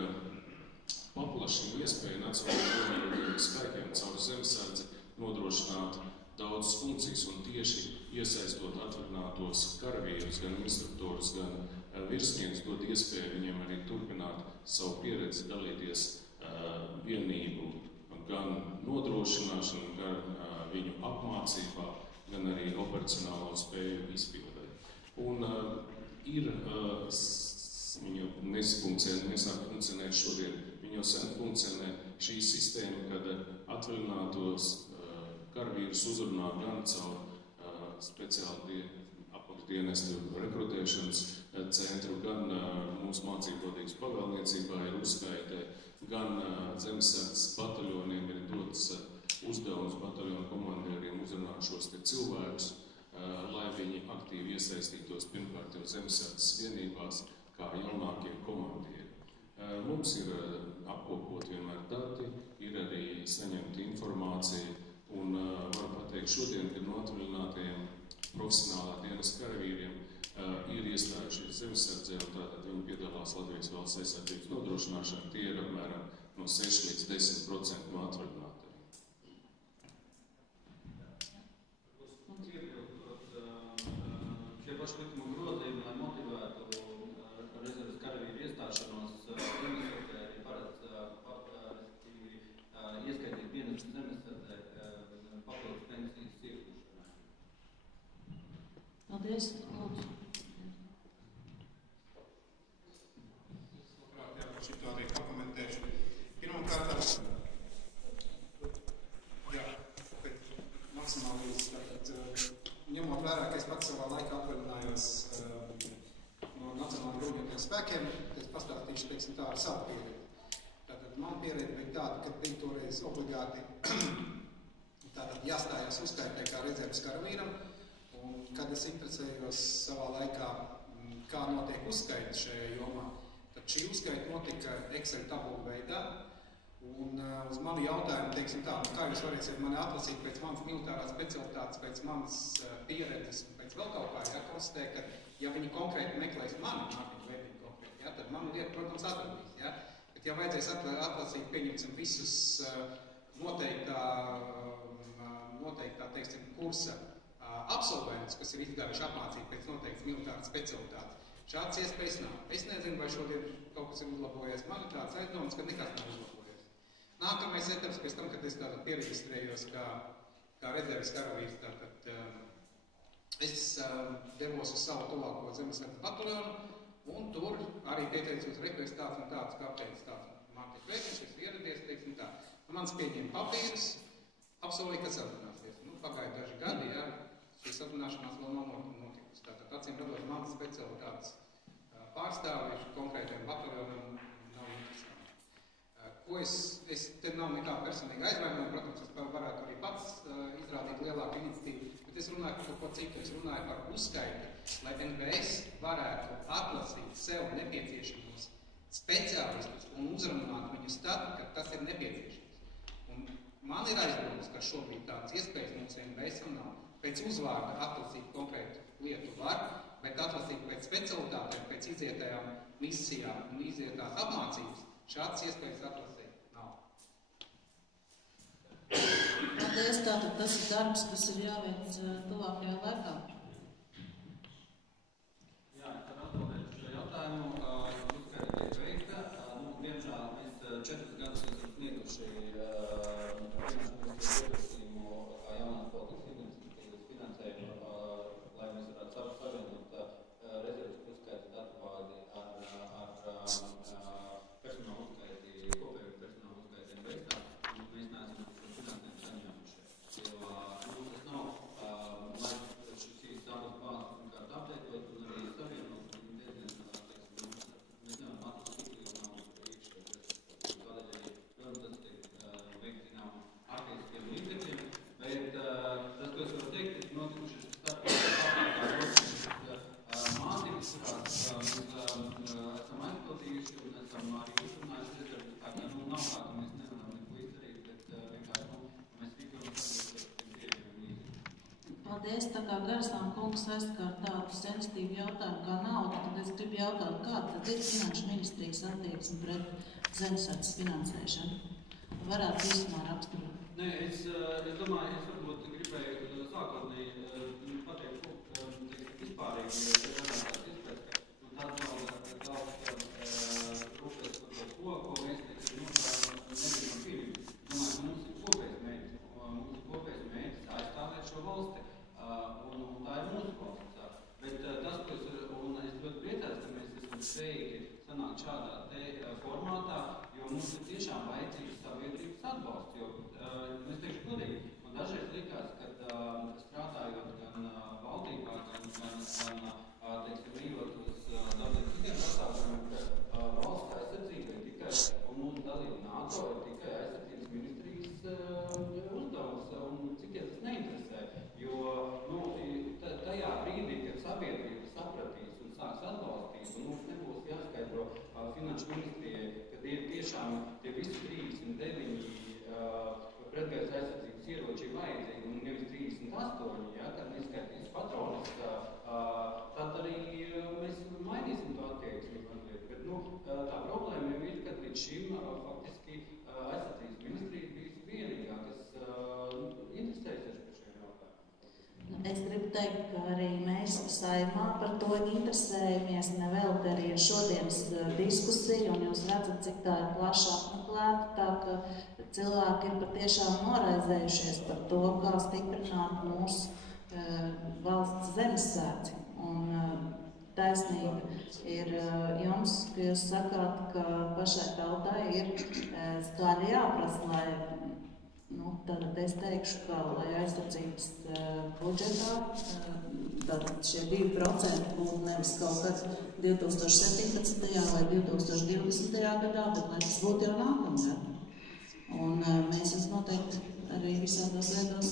paplašina iespēju nacionālajiem spēkiem caur zemesardzi nodrošināt daudzas funkcijas un tieši iesaistot atvaļinātos karavīrus, gan instruktorus, gan virsniekus, dod iespēju viņiem arī turpināt savu pieredzi, dalīties vienību gan nodrošināšanu, gan viņu apmācībā, gan arī operacionālo spēju izpildē. Un ir viņa nesāk funkcionēt šodien, viņa jau sen funkcionē šī sistēma, kad atvaļinātos karavīrus uzrunā gan caur speciāli apakšdienestu rekrutēšanas centru, gan mūsu mācību vadības pavēlniecībā ir uzskaitē, gan zemesardzes bataljoniem ir dots uzdevums bataljonu komandieriem uzrunāt šos te cilvēkus, lai viņi aktīvi iesaistītos pirmkārt jau zemesardzes vienībās kā jaunākie komandieri. Mums ir apkopot vienmēr dati, ir arī saņemta informācija, un varu pateikt šodien, kad no atvaļinātajiem profesionālā dienas karavīriem ir iestājušies zemesardzē, un tātad viņi piedalās Latvijas valsts aizsardzības nodrošināšanā, tie ir apmēram no 6 līdz 10% no atvaļinātajiem. Šie paši likuma grozījumi, lai motivētu rezerves karavīru iestāšanos zemesardzē, arī paredz ieskaitīt dienestu zemesardzē papildus pensijas iegūšanai. Paldies, lūdzu. Labprāt, jā, par šito arī pakomentēšu. Pirmkārt, jā, maksimāli līdz, tātad, ņemot vērā, ka es pats savā laikā atvaļinājos no Nacionālajiem bruņotajiem spēkiem, es pastāstīšu, teiksim tā, ar savu pieredzi. Tātad man pieredze bija tāda, ka bija toreiz obligāti tātad jāstājās uzskaitē kā rezerves karavīram, un kad es interesējos savā laikā, kā notiek uzskaita šajā jomā, tad šī uzskaita notika Excel tabulu veidā, un uz manu jautājumu, teiksim tā, kā jūs varēsiet mani atlasīt pēc manas militārās specialitātes, pēc manas pieredzes un pēc vēl kaut kā, ja, konstatē, ka ja viņi konkrēti meklēs mani, ja, tad manu lietu, protams, atradīs, ja, bet ja vajadzēs atlasīt, pieņemsim visus noteiktā, teiksim, kursa absolventus, kas ir izgājuši apmācību pēc noteiktas militāras specialitātes. Šāds iespējas nav. Es nezinu, vai šodien kaut kas ir uzlabojies. Man ir tāds aizdoms, ka nekas nav uzlabojies. Nākamais etaps pēc tam, kad es tātad pieregistrējos kā rezerves karavīrs, tātad es devos uz savu tuvāko zemesardzes bataljonu, un tur arī pieteicos rekrēs tāds un tāds, kāpēc tāds man tiek veikums, es ieradies, teiksim tā. Mans pieņēma papīrus, apsolīja, ka sarunāsies. Pagāja daži gadi, ja, šī sarunāšanās vēl nav notikusi. Tātad acīm redzot, manas specialitātes pārstāvji konkrētiem bataljonam nav interesanti. Ko es te nav nekā personīgi aizvainojumi, protams, es varētu arī pats izrādīt lielāku iniciatīvu, bet es runāju par ko citu, es runāju par uzskaiti, lai NBS varētu atlasīt sev nepieciešamos speciālistus un uzrunāt viņus tad, kad tas ir nepieciešams. Un man ir aizdomas, ka šobrīd tādas iespējas mums NBS nav. Pēc uzvārda atlasīt konkrētu lietu var, bet atlasīt pēc specialitātēm, pēc izietējām misijām un izietās apmācības, šādas iespējas atlasīt nav. Paldies, tātad tas ir darbs, kas ir jāveic tuvākajā laikā. Jā, tad atbildēt šo jautājumu. Uzskaita tiek veikta. Diemžēl mēs 4 gadus esam snieguši pieprasījumu jaunās politikas iniciatīvas finansējumu, lai mēs varētu savienot rezerves uzskaita datubāzi ar personāla uzskaiti, kopēju personāla uzskaitiem veistā, un mēs neesam finansējumu saņēmuši. Jo mums tas nav, lai šīs dabas bāzes pirmkārt apdeitot un arī savienot, un diezgan, teiksim, mēs nevaram atlasīt, jo nav iekšējos resursus. Tādēļ kā Garsām kungs aizskar tādu sensitīvu jautājumu kā nauda, tad es gribu jautāt, kāda tad ir Finanšu ministrijas attieksme pret zemesardzes finansēšanu? Varētu īstumā raksturot. Nē, es domāju, es varbūt gribēju sākotnēji pateikt, vispārīgi, un tad daudz rūpēs par to, ko mēs negribam pieņemt. Domāju, mums ir kopējs mērķis. Mums ir kopējs mērķis aizstāvēt šo valsti, un tā ir mūsu valsts. Bet tas, ko es ļoti priecājos, ka mēs esam spējīgi sanākt šādā formātā, jo mums ir tiešām vajadzīgs sabiedrības atbalsts. Jo, es teikšu godīgi, un dažreiz likās, ka strādājot gan valdībā, gan teiksim, ejot uz daudziem citiem pasākumiem, ka valsts aizsardzība ir tikai, un mūsu dalība NATO ir tikai aizsardzības ministrijas uzdevums, un cikiem tas neinteresē. Jo tajā brīdī, kad sabiedrība sapratīs un sāks atbalstīt, un mums nebūs jāskaidro Finanšu ministrijai, kad ir tiešām tie visi 39 pretgaisa aizsardzības ieroči vajadzīgi, un nevis 38, ja, kad neskaitīs patronas, tad arī mēs mainīsim to attieksmi. Bet tā problēma jau ir, ka līdz šim faktiski aizsardzības ministrija bija vienīgā, kas interesēsies par šiem jautājumiem. Es gribu teikt, ka arī mēs Saeimā par to interesējamies, nevelti arī ar šodienas diskusiju, un jūs redzat, cik tā ir plaši apmeklēta, tā ka cilvēki ir patiešām noraizējušies par to, kā stiprināt mūsu valsts zemesardzi. Un taisnība ir jums, ka jūs sakāt, ka pašai tautai ir skaļi jāprasa, lai, tad es teikšu, ka, lai aizsardzības budžetā, tad šie 2% būtu nevis kaut kad 2017. vai 2020. gadā, bet lai tas būtu jau nākamgad. Un mēs noteikti arī visādos veidos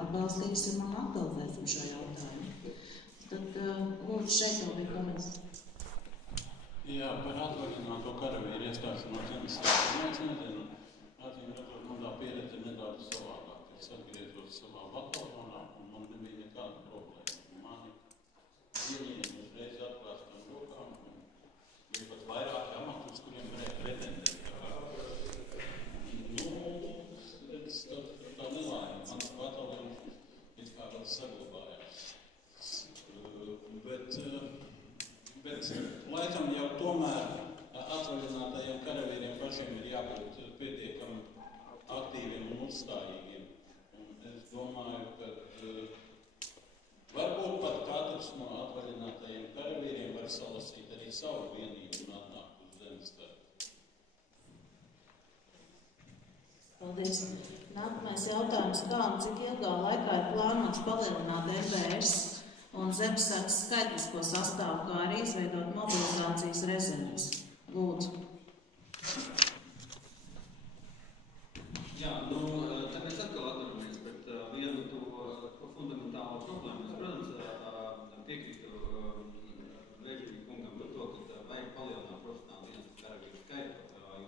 atbalstīsim un aktualizēsim šo jautājumu. Tad, lūdzu, šeit jau bija komentārs. Jā, par atvaļināto karavīru iestāšanos zemesardzē. Es nezinu, acīm redzot, man tā pieredze ir nedaudz savādāk. Es atgriezos savā bataljonā, un man nebija nekāda problēma. Mani ieņēma uzreiz atklāstam rokām, un bija pat vairāki amati, uz kuriem varēja pretendēt. Tā nelājuma. Mans bataljons it kā vēl saglabājās. Bet laikam jau tomēr atvaļinātajiem karavīriem pašiem ir jābūt pietiekami aktīviem un uzstājīgiem. Un es domāju, ka varbūt pat katrs no atvaļinātajiem karavīriem var salasīt arī savu vienību un atnākt uz zemesardzi. Paldies. Nākamais jautājums, kā un cik ilgā laikā ir plānots palielināt DPS un zemesardzes skaitlisko sastāvu, kā arī izveidot mobilizācijas rezerves? Lūdzu. Jā, te mēs atkal atdaramies, bet vienu to fundamentālo problēmu. Es, protams, piekrītu Režģī kungam par to, ka vajag palielināt profesionālu dienestu karavīru skaitu.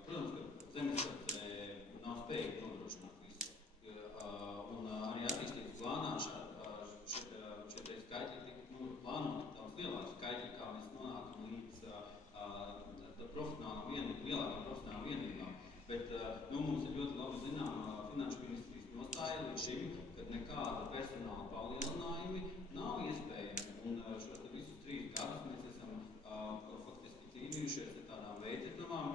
Protams, ka zemesardze nav spējīgi nodrošināt visu. Un arī attīstības plānā šie skaitļi tika plānoti daudz lielāki skaitļi, kā mēs nonākam līdz lielākām profesionālām vienībām. Bet mums ir ļoti labi zināma Finanšu ministrijas nostāja līdz šim, kad nekāda personāla palielinājumi nav iespējami. Un šos visus 3 gadus mēs esam faktiski cīnījušies ar tādām veicinājumām.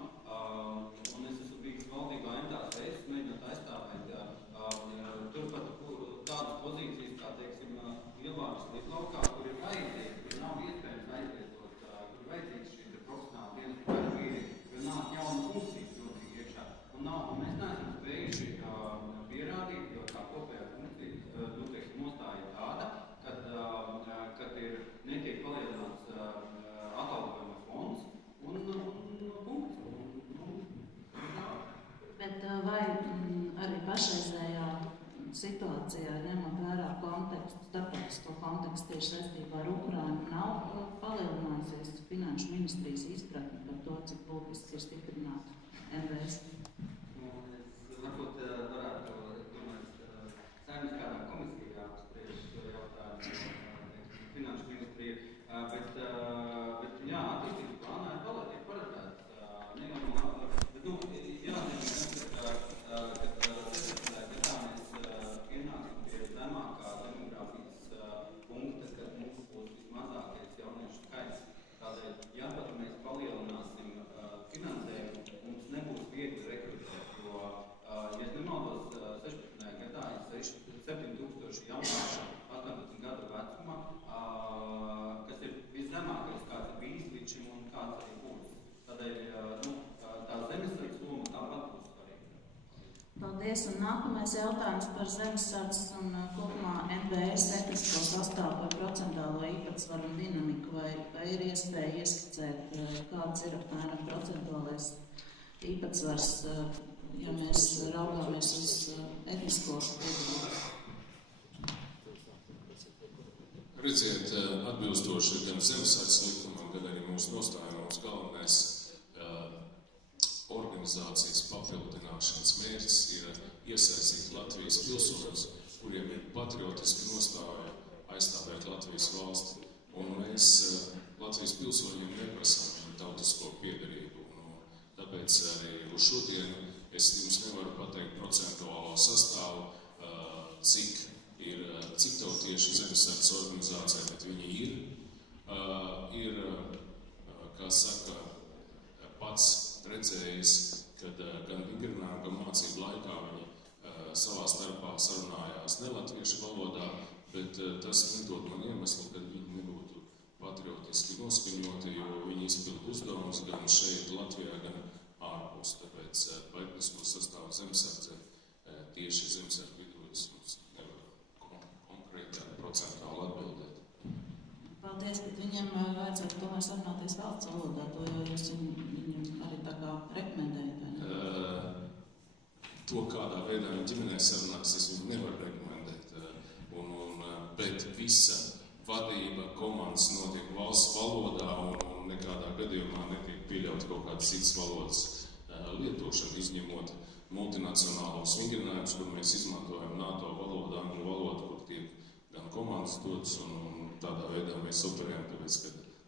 Un es esmu bijis valdībā entās reizes, mēģinot aizstāvēt turpat tādas pozīcijas, kā, teiksim, Lielvārdas lidlaukā, kur ir vajadzīgi, kur nav iespējams aizvietot, kur vajadzīgs šī profesionāla dienesta karavīri, jo nāk jauna funkcijas ļoti iekšā. Un mēs neesam spējuši pierādīt, jo tā kopējā funkcija, teiksim, nostāja tāda, kad ir netiek palielināts atalgojuma fonds un punkts. Bet vai arī pašreizējā situācijā, ņemot vērā kontekstu, starptautisko kontekstu tieši saistībā ar Ukrainu, nav palielinājusies Finanšu ministrijas izpratne par to, cik būtiski ir stiprināt NVS? Es varbūt varētu, domāju, Saeimas kādā komisijā apspriež šo jautājumu. Paldies, un nākamais jautājums par zemesardzes un kopumā NBS etnisko sastāvu par procentālo īpatsvaru un dinamiku, vai ir iespēja ieskicēt, kāds ir apmēram procentuālais īpatsvars, ja mēs raugāmies uz etnisko viedokli. Redziet, atbilstoši gan zemesardzes likumam, gan arī mūsu nostājumos galvenais organizācijas papildināšanas mērķis ir iesaistīt Latvijas pilsoņus, kuriem ir patriotiski nostāja aizstāvēt Latvijas valsti. Un mēs Latvijas pilsoņiem neprasām viņu tautisko piederību. Tāpēc arī uz šodienu es jums nevaru pateikt procentuālo sastāvu, cik tautieši zemesardzes organizācijā, bet viņi ir. Kā saka, pats redzējis, kad gan vingrinājuma, gan mācību laikā viņi savā starpā sarunājās nelatviešu valodā, bet tas nedod man iemeslu, kad viņi nebūtu patriotiski noskaņoti, jo viņi izpild uzdevumus gan šeit Latvijā, gan ārpus. Tāpēc par etnisko sastāvu zemesardze tieši zemesardze vidūjas mums nevar konkrētā procentāli atbildēt. Paldies, bet viņiem vajadzētu tomēr sarunāties valsts valodā, to jau jūs viņam arī tā kā rekomendējat, vai ne? To, kādā veidā viņi ģimenē sarunās, es viņu nevaru rekomendēt. Bet visa vadība, komandas notiek valsts valodā un nekādā gadījumā netiek pieļaut kaut kādas citas valodas lietošana, izņemot multinacionālos vingrinājumus, kur mēs izmantojam NATO valodu, angļu valodu, kur tiek gan komandas dotas un tādā veidā mēs operējam, tāpēc, ka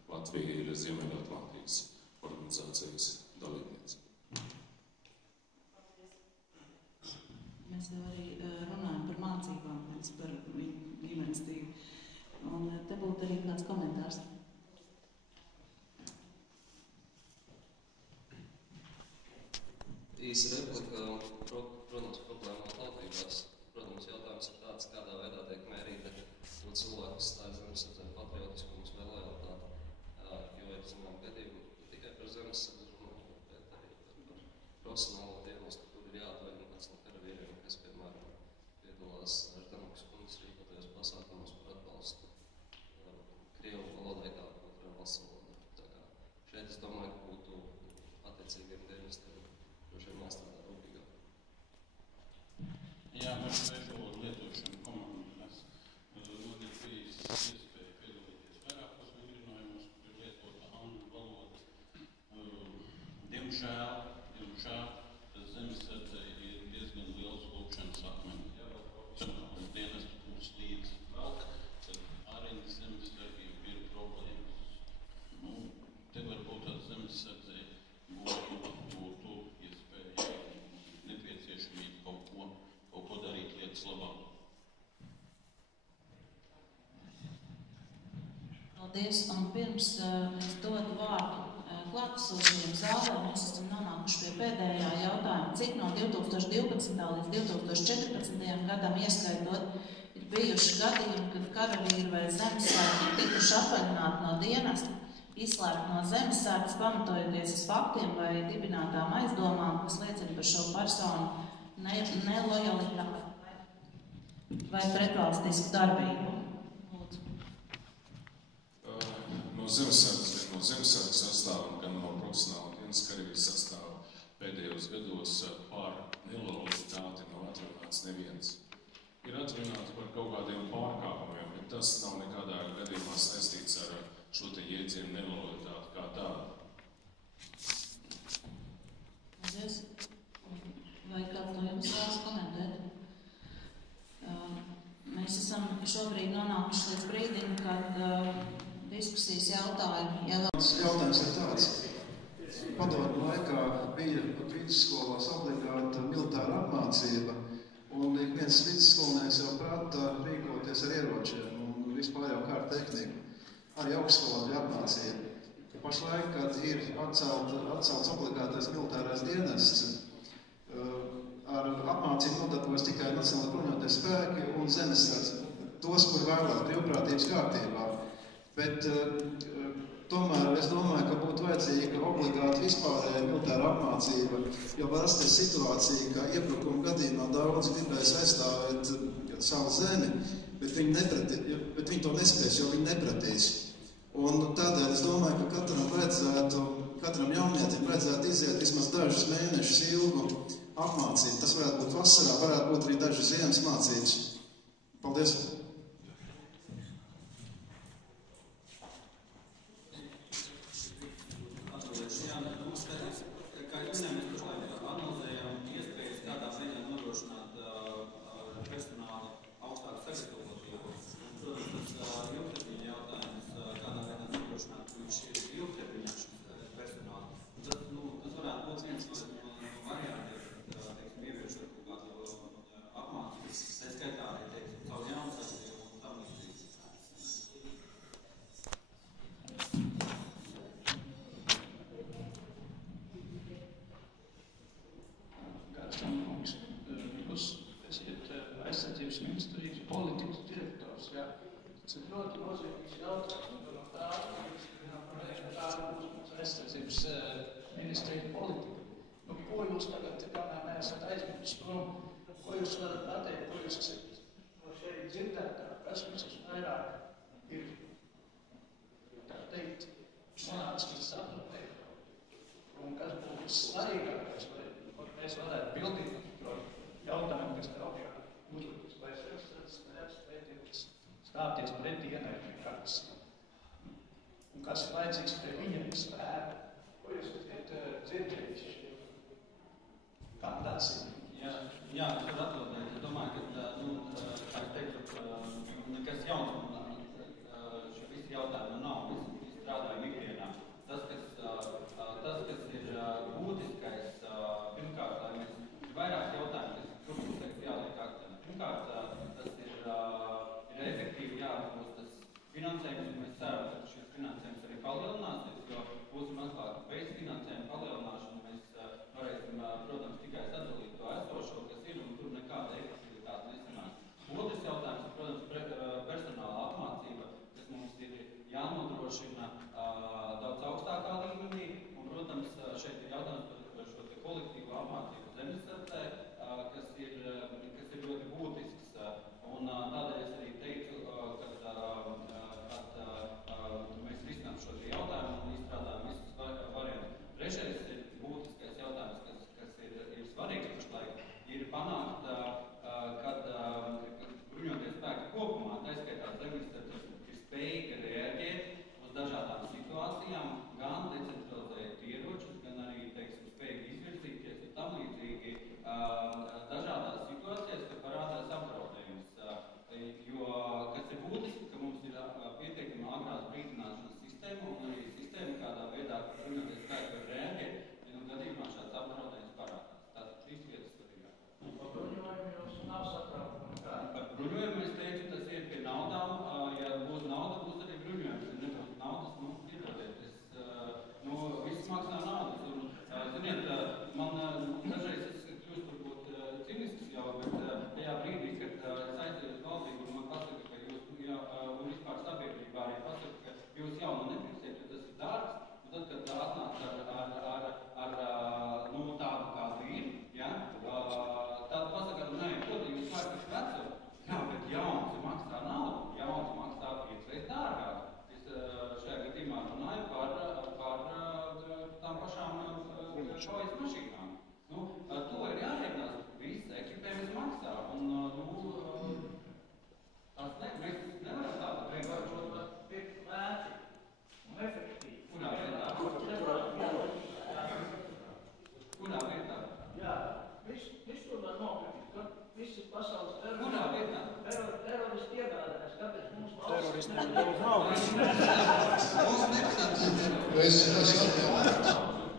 Latvija ir Ziemeļatlantijas organizācijas dalībniece. Mēs jau arī runājam par mācībām, par ģimenes dzīvi. Un te būtu arī kāds komentārs. Īsa replika, protams, problēma tautībās. Protams, jautājums ir tāds, kādā veidā tiek mērīta to cilvēku stāja zemesardzē patriotiskums vai lojalitāte. Jo ir, zinām, gadījumi ne tikai par zemesardzi runājot, bet arī par profesionālo dienestu, kur ir jāatvaino kāds no karavīriem, kas, piemēram, piedalās Ždanokas kundzes rīkotajos pasākumos par atbalstu Krievu valodai kā otrā valsts valodā. Tā kā šeit es domāju, ka būtu attiecīgiem dienestiem droši vien jāstrādā rūpīgāk. Jā, par svešu valodu lietošanu komandās. Man ir bijis iespēja piedalīties vairākos vingrinājumos, kur ir lietota angļu valoda. Diemžēl zemesardze ir diezgan liels lūkšanas akmeņi. Uz dienestu būs līdz velk, tad ārēji zemesargiem ir problēmas. Te varbūt tā zemesardze būtu iespēja nepieciešamība kaut ko darīt lietas labāk. Paldies, un pirms es dodu vārdu klātesošajiem zālē, mēs esam nonākuši pie pēdējā jautājuma. Cik no 2012. līdz 2014. gadam ieskaitot ir bijuši gadījumi, kad karavīri vai zemesargi tikuši atvaļināti no dienesta, izslēgt no zemesardzes, pamatojoties uz faktiem vai dibinātām aizdomām, kas liecina par šo personu nelojalitāti vai pretvalstisku darbību. No zemesardzes sastāva, gan no profesionāla dienas karavīra sastāva pēdējos gados par nelojalitāti nav atvaļināts neviens. Ir atvaļināti par kaut kādiem pārkāpumiem, bet tas nav nekādā gadījumā saistīts ar šo te jēdzienu nelojalitāti kā tādu. Paldies. Vai kāds no jums vēlas komentēt? Mēs esam šobrīd nonākuši līdz brīdim, kad diskusijas jautājumi. Jautājums ir tāds. Padomu laikā bija vidusskolās obligāta militāra apmācība, un ik viens vidusskolnieks jau prata rīkoties ar ieročiem un vispār jau kā ar tehniku. Arī augstskolā bija apmācība. Pašlaik, kad ir atcelts obligātais militārais dienests, ar apmācību nodarbojas tikai Nacionālā bruņotie spēki un zemesardze. Tos, kur vēlās brīvprātības kārtībā. Bet Tomēr es domāju, ka būtu vajadzīga obligāti vispārēja militāra apmācība, jo var rasties situācija, ka iebrukuma gadījumā daudz gribēs aizstāvēt savu zemi, bet viņi to nespēs, jo viņi nepratīs. Un tādēļ es domāju, ka katram jaunietim vajadzētu iziet vismaz dažus mēnešus ilgu apmācību. Tas varētu būt vasarā, varētu būt arī dažas ziemas mācības. Paldies!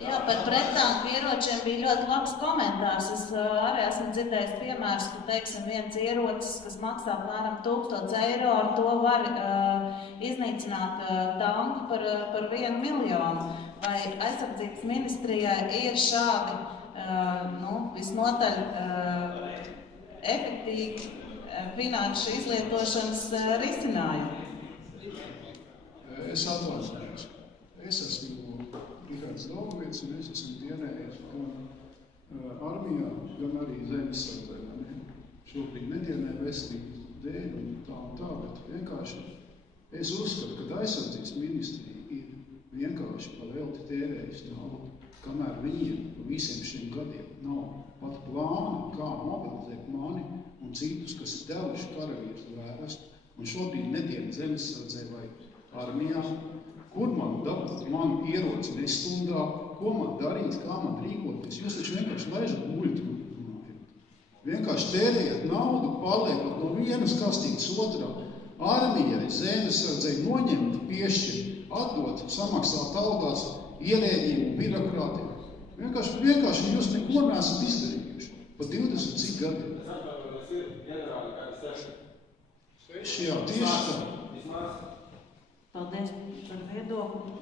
Jā, par pretanku ieročiem bija ļoti labs komentārs. Es arī esmu dzirdējis piemērus, ka, teiksim, viens ierocis, kas maksā apmēram 1000 eiro, ar to var iznīcināt tanku par 1 miljonu. Vai aizsardzības ministrijai ir šādi, visnotaļ efektīvi finanšu izlietošanas risinājumi? Es atvainojos. Es esmu Rihards Daugavietis, un es esmu dienējis gan armijā, gan arī zemesardzē. Šobrīd nedienē veselības dēļ un tā, bet vienkārši es uzskatu, ka aizsardzības ministrija ir vienkārši pavelti tērējis naudu, kamēr viņiem visiem šiem gadiem nav pat plāna, kā mobilizēt mani un citus, kas ir devuši karavīrus vērestu, un šobrīd nedien zemesardzē vai armijā, kur man dabūt manu ieroci nestundā, ko man darīt, kā man rīkoties. Jūs taču vienkārši laižat muļķi. Vienkārši tērējat naudu, paliekat no vienas kastītes otrā. Armijai, zemesardzei noņemt, piešķirt, atdot, samaksāt algās ierēģiem un birokrātiem. Vienkārši jūs neko neesat izdarījuši. Pa 20 cik gadiem. Seši, jā, tieši tā. Paldies par viedokli.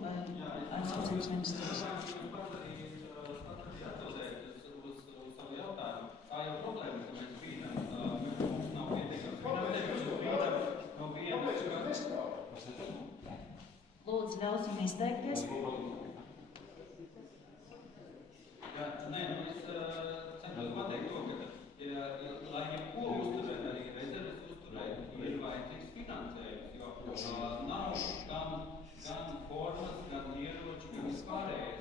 Aizsardzības ministrs. Tā jau problēma, ka mēs bīnām, mums nav pietiekams finansējums, no vienas. Lūdzu, ļausim izteikties. Jā, nē, es centos pateikt to, ka, lai jebko uzturēt, arī rezerves uzturēt, ir vajadzīgs finansējums, jo nav gan formas, gan ieroči, gan vispārējais.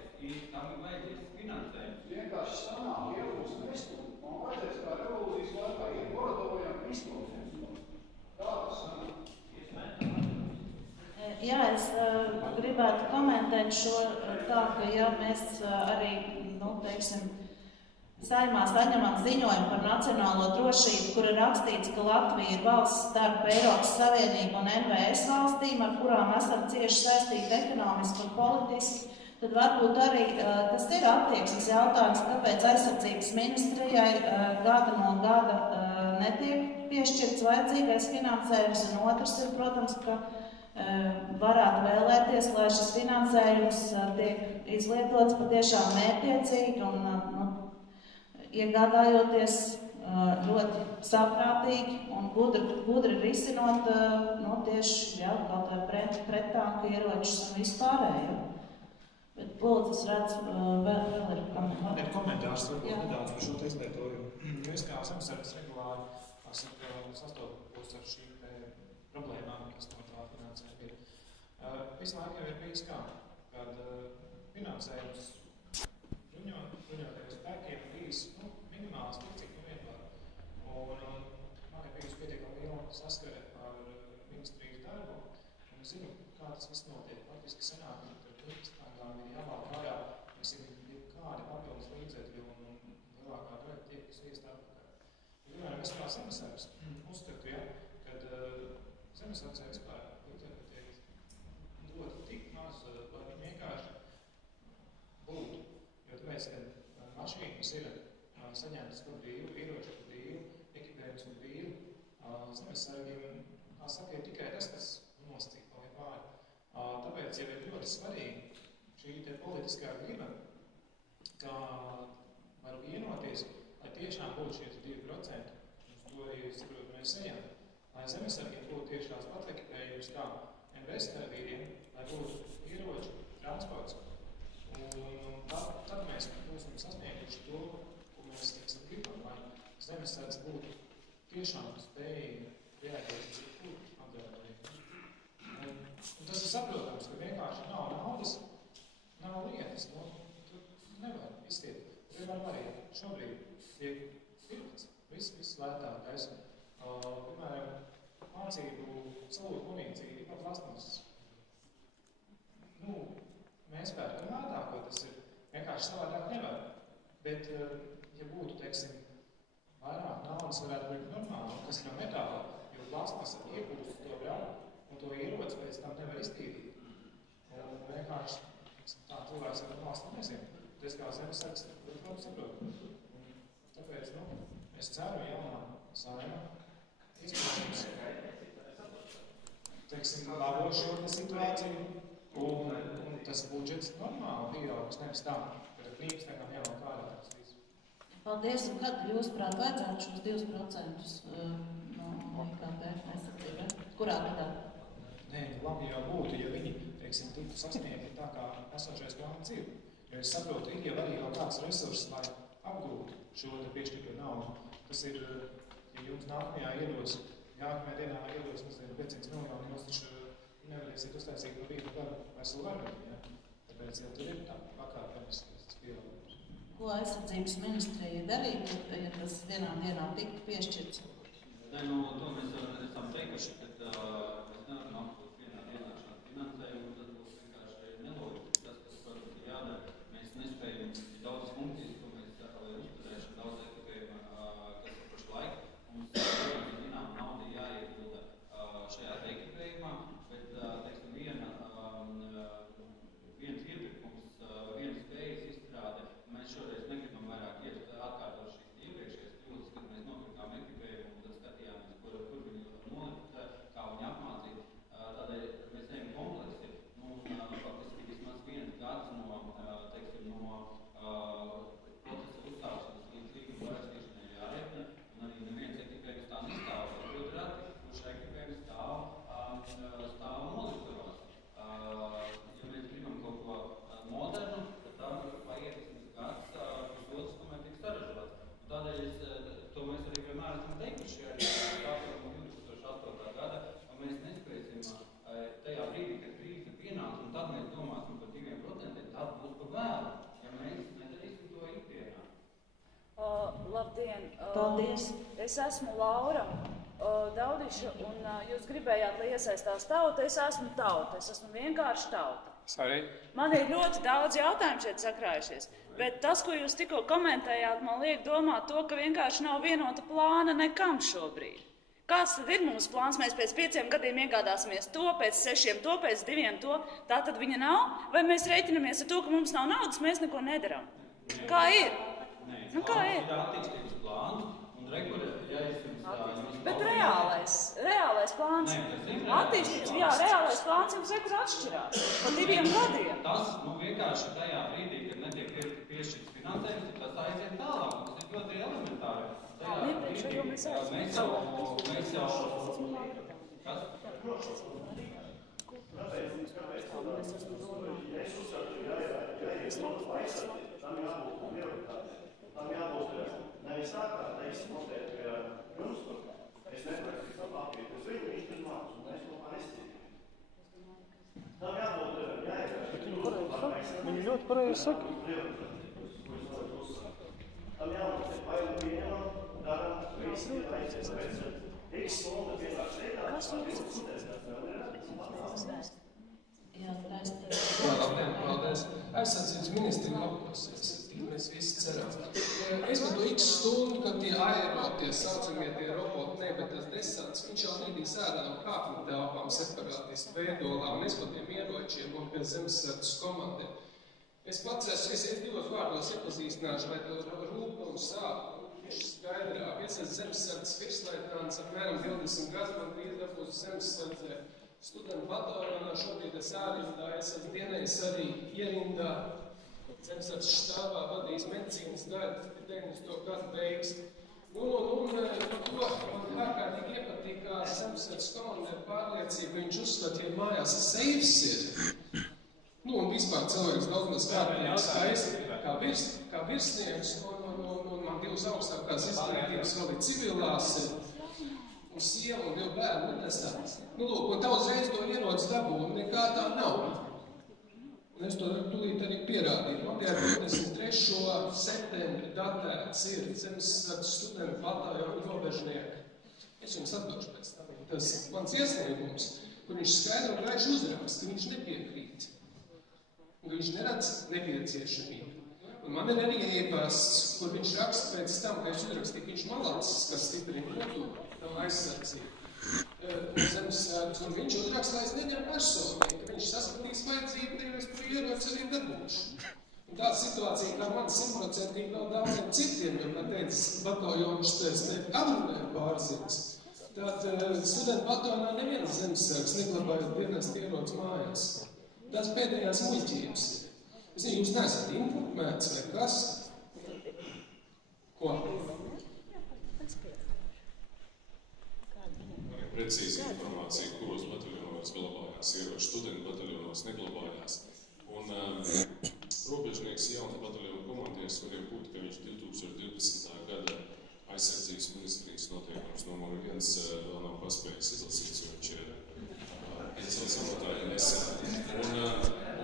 Tam ir vajadzīgs finansējums. Vienkārši sanāk ieroči nestum. Man vajadzēs kā revolūcijas laikā iet Borodovajam izklausīt. Tā tas sanāk. Jā, es gribētu komentēt šo tā, ka ja mēs arī, teiksim, Saeimā saņemam ziņojumu par nacionālo drošību, kur ir rakstīts, ka Latvija ir valsts starp Eiropas Savienību un NVS valstīm, ar kurām esam cieši saistīti ekonomiski un politiski, tad varbūt arī tas ir attieksmes jautājums, kāpēc aizsardzības ministrijai gada no gada netiek piešķirts vajadzīgais finansējums, un otrs ir, protams, ka varētu vēlēties, lai šis finansējums tiek izlietots patiešām mērķiecīgi un iegādājoties ļoti saprātīgi un gudri risinot tieši kaut vai prettanku ieročus un vispārējo. Bet, lūdzu, es redzu, vēl ir komentāri. Komentārs varbūt nedaudz par šo te izlietojumu. Jo es kā zemesardzes regulāri sastopos ar šīm problēmām, kas no tā finansējuma ir. Visu laiku jau ir bijis kā, kad finansējums bruņotajiem spēkiem bijis minimāls, cik vien var. Un man ir bijusi pietiekami liela saskare ar ministrijas darbu, un es zinu, kā tas viss notiek. Faktiski sanāk, ka ministrām ir jāvāk vajā, mēs ir kādi papildus līdzekļi un lielākā daļa tiek uzviest atpakaļ. Es kā zemesargs uzskatu, kad zemesardzē vispār līdzekļi tiek dot tik maz, lai viņi vienkārši būtu. Jo tāpēc, ka mašīnas ir saņemtas par brīvu, ieroči par brīvu, ekipējums par brīvu, zemesargiem, kā saka, ir tikai tas, kas nosacīt vēl ir pāri. Tāpēc jau ir ļoti svarīgi šī te politiskā griba, kā var vienoties, lai tiešām būtu šie 2%, un to arī, saprotu, mēs ejam, lai zemesargiem būtu tieši tās pat ekipējums kā NVS karavīriem, lai būtu ieroči, transports. Un tad mēs būsim sasnieguši to, ko mēs gribam, lai zemesardze būtu tiešām spējīgi reaģēt uz jebkuru apdraudējumu. Un tas ir saprotams, ka vienkārši nav naudas, nav lietas, tur nevar iztiet. Vienmēr variēt. Šobrīd tiek pirkts viss lētākais. Piemēram, mācību salūtu munīcija ir pat plasmasas. Mēs pērkam lētāko, tas ir vienkārši savādāk nevar. Bet, ja būtu, teiksim, vairāk naudas varētu būt normāli, kas ir no metāla, jo plasmasa iegūst to brālu, un to ieroci pēc tam nevar iztīrīt. Un vienkārši, tā cilvēks ar valsts nezinu. Es kā zemesargs, ļoti labi saprotu. Tāpēc, es ceru jaunā Saeimā iespējams, teiksim, labo šo situāciju, un tas budžets normāli pieaugs, nevis tā, ka klīpstekam jau kādā tas viss. Paldies, un kad jūs, prāt, vajadzētu šos 2% no IKP aizsardzībai? Kurā gadā? Nē, labi jau būtu, ja viņi, teiksim, tiktu sasniegti tā kā esošais plāns ir. Jo es saprotu, ir jau arī vēl kāds resurss, lai apgūtu šo te piešķirto naudu. Tas ir, ja jums nākamajā dienā iedos, nezinu, 500 miljoni, jūs taču nevarēsiet uztaisīt no vienu gadu veselu gadu, ja? Tāpēc, ja tur ir tā pakāpenisks pieaugums. Ko aizsardzības ministrija darītu, ja tas vienā dienā tiktu piešķirts? To mēs esam teikuši, ka mēs nevaram apgūt vienā dienā šādu finansējumu, tas būs vienkārši neloģiski. Tas, kas, protams, ir jādara, mēs nespējam daudz funkcijas, ko mēs uzturēšam, daudz efektīviem, kas ir pašlaik. Mums zinām nauda jāiegulda šajā ekipējumā, bet, teiksim, viens iepirkums, viens spējas izstrāde, mēs šoreiz negribam vairāk atkārtot šīs iepriekšējās kļūdas, kad mēs nopirkām ekipējumu un tad skatījāmies, kur viņi nolikt, kā viņi apmācīt. Tādēļ mēs ejam kompleksi. Faktiski vismaz viens gads no procesa uzsākšanas līdz līguma parakstīšanai jāietne, un arī neviens ekipējums tā nestāv. Ļoti rati, kurš ekipējums stāv nolikturos. Ja mēs gribam kaut ko modernu, tad tam paiet vismaz gads, pusotrs, kamēr tiks saražots. Tādēļ to mēs arī vienmēr esam teikuši, arī sākot no 2008. gada, un mēs nespēsim tajā brīdī, kad krīze pienāks, un tad mēs domāsim par 2%, tad būs par vēlu, ja mēs nedarīsim to ikdienā. Labdien! Paldies! Es esmu Laura Daudiša, un jūs gribējāt, lai iesaistās tauta. Es esmu tauta, es esmu vienkārši tauta. Sorry. Man ir ļoti daudz jautājumu šeit sakrājušies, bet tas, ko jūs tikko komentējāt, man liek domāt to, ka vienkārši nav vienota plāna nekam šobrīd. Kāds tad ir mūsu plāns? Mēs pēc 5 gadiem iegādāsimies to, pēc 6 to, pēc 2 to. Tā tad viņa nav? Vai mēs reiķinamies ar to, ka mums nav naudas, mēs neko nedaram? Kā ir? Nu, kā ir? Ir attīstības plāns un regulēt, ja es jums Bet reālais plāns. Attīstības, jā, reālais plāns jums rekur atšķirās. Pa 2 gadiem. Tas, vienkārši tajā brīdī, kad netiek piešķirts finansējums, tas aiziet tālāk. Tas ir ļoti elementāri. Mēs jau... Kas? Tam jābūt nevis tā, kā teiks noteikti pie jums, es neprakstīju tam apīt uz viņu, viņš tur mācus, un mēs to nestīvi. Tam jābūt jāiekāši. Viņi ļoti pareizi saka. Tam jābūt vajag pieņemam, daram, visi aizies pēc X stundu vienkārši lietā, tas Labdien, paldies. Aizsardzības ministri labosies, mēs visi ceram. Es par to X stundu, kad tie aero, tie saucamie, tie roboti, ne, bet tas desants, viņš jau nedīs ārā no kāpņu telpām separātistu veidolā, un es par tiem ieročiem un pie zemesardzes komandiem. Es pats es 2 vārdos iepazīstināšu, lai to rūpumu sāku. Viņš skaidrāk, es esmu zemesardzes virsleitnants, apmēram 20 gadus man bija dabūs zemesardzē. Studentu bataljonā šobrīd es ārindā, es esmu dienējis arī ierindā, zemesardzes štāvā vadījis medicīnas daļu, tas bija 90. gadu beigas. Un par to man ārkārtīgi iepatīk, kā zemesardzes komandēra pārliecība, ka viņš uzskat, ja mājās seifs ir. Un vispār cilvēks daudz maz kārtīgi skaisti, kā virsnieks, un man 2 augstākās izglītības vēl ir civilās, un sieva un 2 bērni nesā. Un tā uzreiz to ierodas dabū, un nekā tā nav. Un es to tūlīt arī pierādīju. Man tie 23. septembri datēts ir zemesardzes studentu bataljonu robežnieki. Es jums atdošu pēc tam. Tas mans iesniegums, kur viņš skaidri un gaiši uzraksta, ka viņš nepiekrīt. Un ka viņš neredz nepieciešamību. Un man ir arī iepasts, kur viņš raksta pēc tam, ka es uzrakstīju, ka viņš malacis, kas stiprina kultūru, tam aizsardzību. Un viņš uzraksta, lai es neņem personīgi, ka viņš saskatīs vajadzību, ka es to ieroci arī dabūšu. Un tāda situācija, kā man 100% vēl daudziem citiem, jo, kā teicis, bataljonus tēs ne aprunēja pārzins. Tātad studentu bataljonā neviens zemesargs neglabājot dienas ieroci mājās. Tas pēdējās muļķības. Es zinu, jūs neesat informēts vai kas? Ko? Precīzi informācija, kuros bataljonos glabājās ieroči. Studentu bataljonos reģionos neglabājās. Un robežnieks jauns bataljonu komandieris varēja būt, ka viņš 2012. gada aizsardzības ministrijas noteikums numur 1 vēl nav paspējis izlasīt, jo viņš ir iecelts amatā nesen.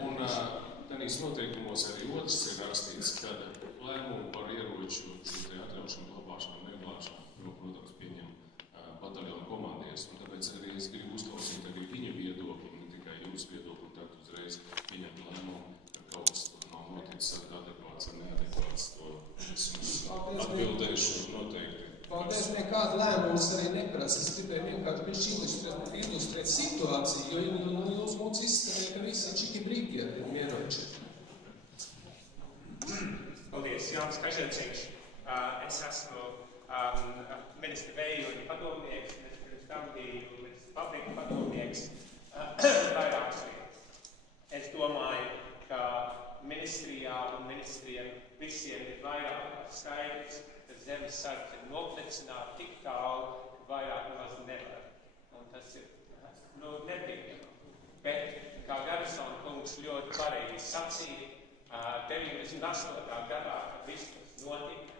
Un tanīs noteikumos arī otrs ir rakstīts, ka lēmumu par ieroču šo te atļaušanu, glabāšanu, neglāšanu, protams, pieņem bataljonu komandieris. Un tāpēc arī es gribu uzklausīt arī viņa viedokli, ne tikai jūsu viedokli, un tad uzreiz pieņemt lēmumu, ka kaut kas tur nav noticis adekvāts vai neadekvāts. To es jums atbildēšu noteikti. Paldies, nekāda lēmumus arī neprasa. Es gribēju vienkārši ilustrēt situāciju, jo jūs mums izskanēja, ka visi čiki brīgi ir ieroči. Paldies, Jānis Kažēciņš. Es esmu ministra Vējoņa padomnieks, un es pirms tam biju ministra Pabrika padomnieks vairākas lietas. Es domāju, ka ministrijā un ministriem visiem ir vairāk skaidrs, ka zemes sargs ir noplicināti tik tālu, ka vairāk nemaz nevar. Un tas ir nepieņemami. Bet, kā Garasona kungs ļoti pareizi sacīja, 98. gadā, kad viss tas notika,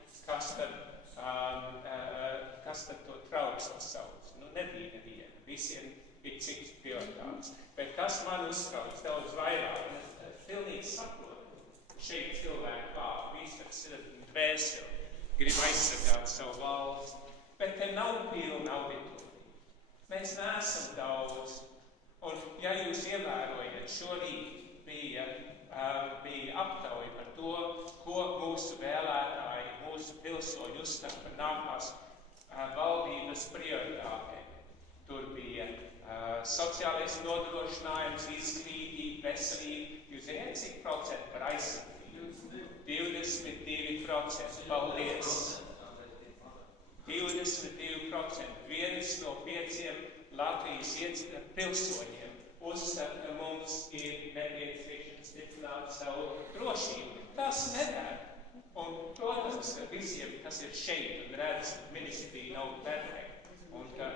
kas tad to trauksmi sauc? Nebija neviena. Visiem bija cits prioritāts. Bet kas man uztrauc daudz vairāk, es pilnīgi saprotu. Šeit cilvēki klāt, visi ar sirdi dvēseli, grib aizsargāt savu valsti. Bet te nav pilna auditorija. Mēs neesam daudz. Un, ja jūs ievērojat, šorīt bija aptauja par to, ko mūsu vēlētāji, mūsu pilsoņi uzskata par nākamās valdības prioritātēm. Tur bija sociālais nodrošinājums, izglītība, veselība. Jūs zināt, cik procenti par aizsardzību? 22%. Paldies! 22%. 1 no 5 Latvijas pilsoņiem uzskata, ka mums ir nepieciešams stiprināt savu drošību. Tas nedara. Un, protams, visiem, kas ir šeit un redz, ka ministrija nav perfekta un ka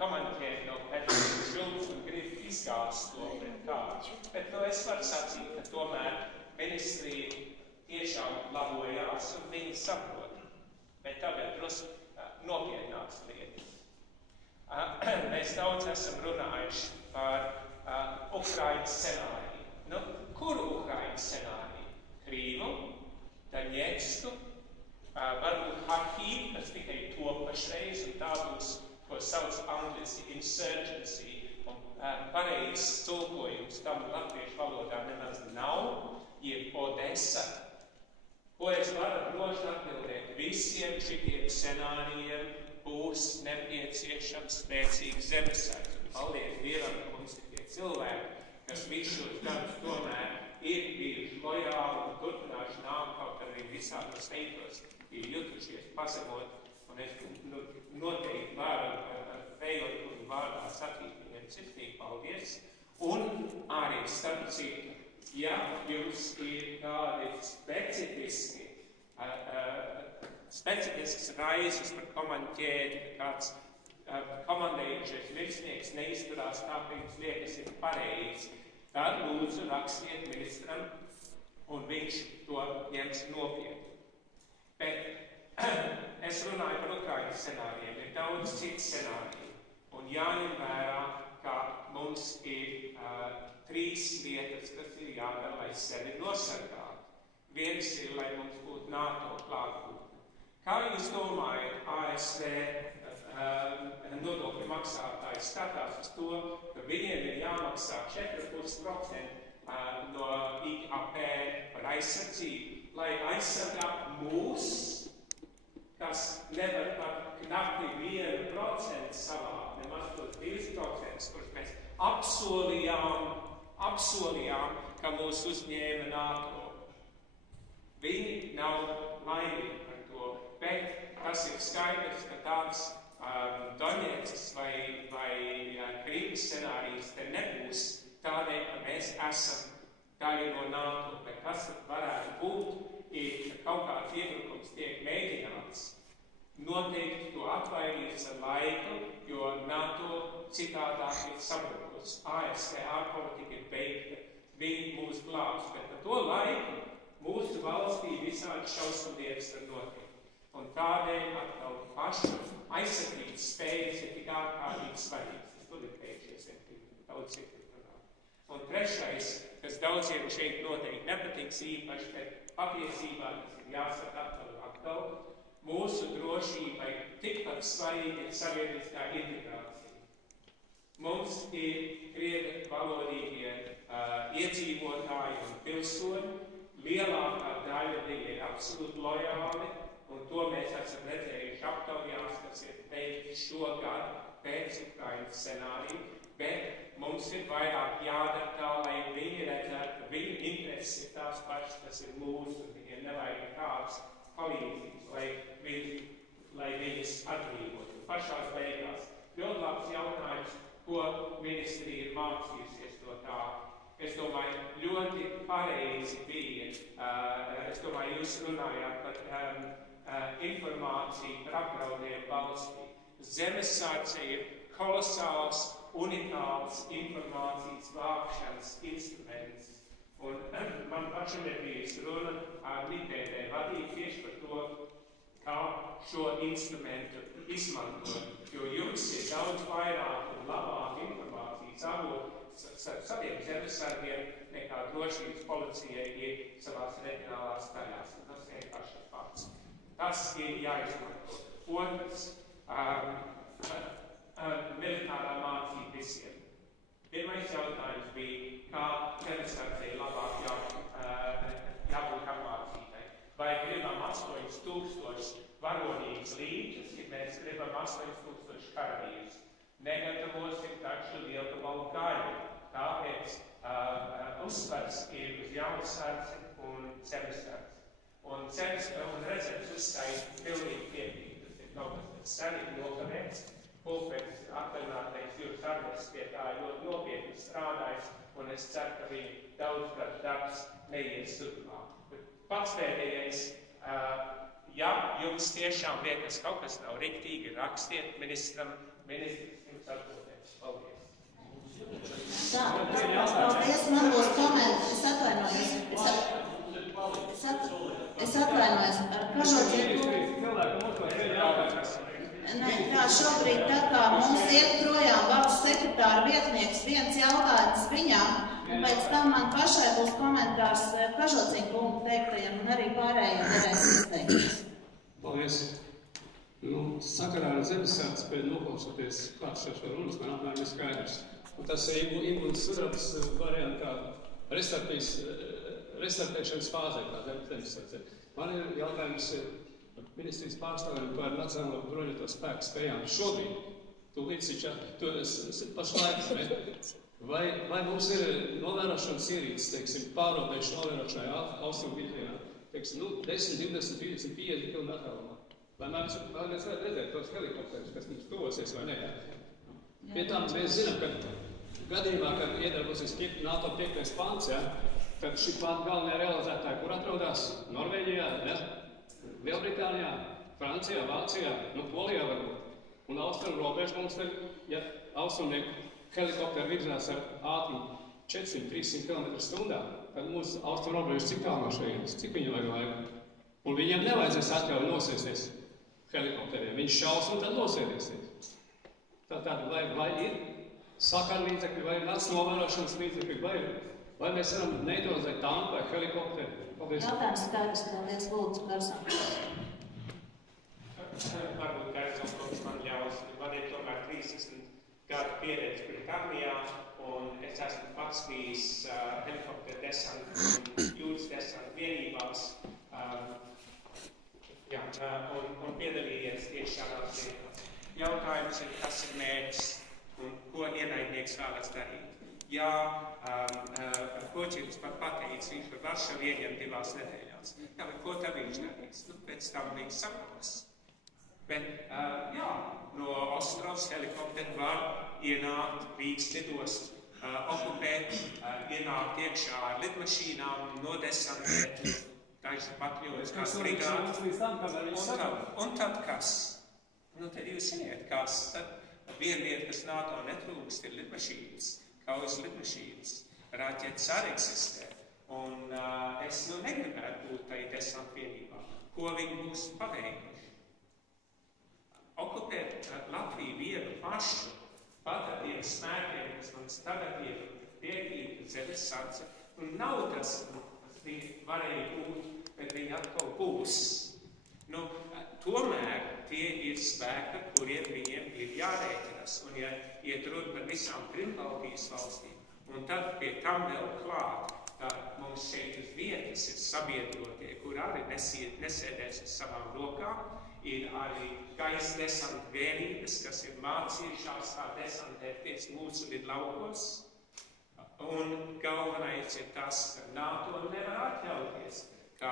komandieri nav perfekti žults un grib izgāzt to pret kādu. Bet es varu sacīt, ka tomēr ministrija tiešām labojās un viņi saprot. Bet tagad drusku nopietnāks lietas. Mēs daudz esam runājuši par Ukrainas scenāriju. Kuru Ukrainas scenāriju? Krīmu, Daņetsku, varbūt Harkivu, kas tikai top pašreiz, un tā būs, ko sauc angliski insurgency, un pareizs tulkojums tam latviešu valodā nemaz nav, jeb Odessa. Ko es varu droši atbildēt? Visiem šitiem scenārijiem būs nepieciešams spēcīgs zemesargs. Paldies Dievam, ka mums ir tie cilvēki, kas visu šos gadus tomēr ir bijuši lojāli un turpinājuši nākt, kaut arī visādos veidos ir jutušies pazemot. Un es noteikti varu ar Vējoņu un vārdā sakīt viņiem sirsnīgi paldies. Un arī starp citu, ja jums ir kādi specifisks raizes par komandieri, kāds komandējušais virsnieks neizturās tā, ka jums liekas ir pareizi, tad lūdzu rakstiet ministram, un viņš to ņems nopietni. Bet es runāju par Ukrainas scenārijiem, ir daudz citu scenāriju, un jāņem vērā, ka mums ir 3 lietas, kas ir jādara, lai sevi nosargātu. Viens ir, lai mums būtu NATO klātbūtne. Kā jūs domājat, ASV nodokļu maksātāji skatās uz to, ka viņiem ir jāmaksā 4,5% no IKP par aizsardzību, lai aizsargātu mūs, kas nevar par knapi 1% savā, nemaz tos 2%, kurus mēs apsolījām, ka mūs uzņēma NATO. Viņi nav laimīgi par to, bet tas ir skaidrs, ka tāds Doņetskas vai Krīmas scenārijas te nebūs tādēļ, ka mēs esam daļa no NATO. Bet kas varētu būt, ir, ka kaut kāds iebrukums tiek mēģināts. Noteikti to atvairīs ar laiku, jo NATO citādāk ir sabrukus. ASV ārpolitika ir beigta, viņi mūs glābs, bet par to laiku mūsu valstī visādi šausmdienas var notikt. Un tādēļ atkal pašu aizsardzības spējas ir tik ārkārtīgi svarīgas. Es tur ir pēkšies, daudz citu runā. Un trešais, kas daudziem šeit noteikti nepatiks īpaši, bet patiesībā tas ir jāsaka atkal, mūsu drošībai tikpat svarīgi ir sabiedriskā integrācija. Mums ir krievi valodīgie iedzīvotāji un pilsoņi, lielākā daļa viņi ir absolūti lojāli, un to mēs esam redzējuši aptaujās, kas ir veikti šogad pēc Ukrainas scenāriju, bet mums ir vairāk jādara tā, lai viņi redzētu, ka viņu intereses ir tās pašas, kas ir mūsu, un viņiem nevajag kādas palīdzības, lai viņas atbrīvotu. Pašās beigās ļoti labs jautājums, ko ministrija ir mācījusies no tā. Es domāju, ļoti pareizi bija, es domāju, jūs runājāt par informāciju par apdraudējumu valstī. Zemesardze ir kolosāls, unikāls informācijas vākšanas instruments. Un man pašam ir bijis runa ar Nipēdē vadīt tieši par to, kā šo instrumentu izmantot, jo jums ir daudz vairāk un labāk informācijas avotu saviem zemesargiem nekā drošības policijai ir savās reģionālās daļās. Tas ir vienkārši fakts. Tas ir jāizmanto. Otrs, militārā mācība visiem. Pirmais jautājums bija, kā zemesardzei labāk jābūt apmācībai. Vai gribam 8000 varonīgas līčas, ja mēs gribam 8000 karavīrus? Negatavosim taču Lietuvalu gaļu. Tāpēc uzsvars ir uz jaunasardzi un zemesardzi. Un rezerves uzskaita pilnīgi piekrīt. Tas ir kaut kas senīgi nokavēts. Pulkvedis atvaļinātais jūras armijas pie tā ļoti nopietni strādājis, un es ceru, ka viņa daudzgadu darbs neies turpmāk. Pats pēdējais, ja jums tiešām liekas kaut kas nav riktīgi, rakstiet ministrs jums atbildēs. Paldies. Tā, paldies, man būs komentāri, es atvainojos ar kažoķiem. Tā šobrīd, tā kā mums iet projām valsts sekretāra vietnieks, viens jautājums viņam, un pēc tam man pašai būs komentārs Kažociņa kungu teiktajam, un arī pārējiem varēs izteikties. Paldies. Sakarā ar zemesardzi pēc noklausoties kāds šo runas, man apmēram ir skaidrs. Un tas Igunas Surabas variantā restartēšanas fāzē, kā zemesardze. Man ir jautājums ministrijas pārstāvjiem par Nacionālo bruņoto spēku spējām šobrīd, pašlaik, vai mums ir novērošanas ierīces, teiksim, pārobežu novērošanai austrumvirzienā, teiksim, 10, 20, 30, 50 km attālumā? Vai mēs varētu redzēt tos helikopterus, kas mums tuvosies vai ne? Pie tām mēs zinām, ka gadījumā, kad iedarbosies NATO 5. pants, tad šī plāna galvenajā realizētāja, kur atrodās Norvēģijā, Lielbritānijā, Francijā, Vācijā, Polijā varbūt. Un austrumu robežu mums tad, ja austrumnieku helikopteri virzās ar ātrumu 400-300 km/h, tad mūsu austrumu robežu cik tālu no šejienes, cik viņam vajag laiku. Un viņiem nevajadzēs atļauj nosēsties helikopteriem. Viņš šaus un tad nosēdīsies. Tātad vai ir sakarlīdzekļi, vai ir nāc novērošanas līdzekļi, vai mēs varam neutralizēt tanku vai helikopteri? Paldies. Jautājums skaidrs, paldies, lūdzu, Karsam. Varbūt Karsam kungs man ļaus. Man ir tomēr 30 gadu pieredze Britānijā, un es esmu pats bijis helikopteru desantu un jūras desantu vienībās, un piedalījies tieši šādās lietās. Jautājums ir, kas ir mērķis un ko ienaidnieks vēlas darīt. Jā, ko jums pat pateicis, viņš var Varšavu ieņemt 2 nedēļās. Jā, bet ko tad viņš darīs? Pēc tam viņš sapros. Bet, no Ostrovas helikopteri var ienākt Rīgas lidostu, okupēt, ienākt iekšā ar lidmašīnām, nodesantēt, taisa patriotiskās brigādes. Un tad kas? Tad jūs zināt, kas? Tad viena lieta, kas NATO netrūkst, ir lidmašīnas, kaujas lidmašīnas, raķetes arī eksistē. Un es negribētu būt tai desantu vienībā, ko viņi būs paveikuši. Okupēt Latviju vienu pašu, pat ar tiem spēkiem, kas mums tagad ir piekrīt zemesardze, un nav tas, kas viņi varēja būt, bet viņi atkal būs. Tomēr tie ir spēki, kuriem viņiem ir jārēķinās, un ja iet runa par visām Krimbaltijas valstīm, un tad pie tam vēl klāt, ka mums šeit uz vietas ir sabiedrotie, kur arī nesēdēs uz savām rokām, ir arī gaisa desantu vienības, kas ir mācījušās kā desantēties mūsu lidlaukos, un galvenais ir tas, ka NATO nevar atļauties, ka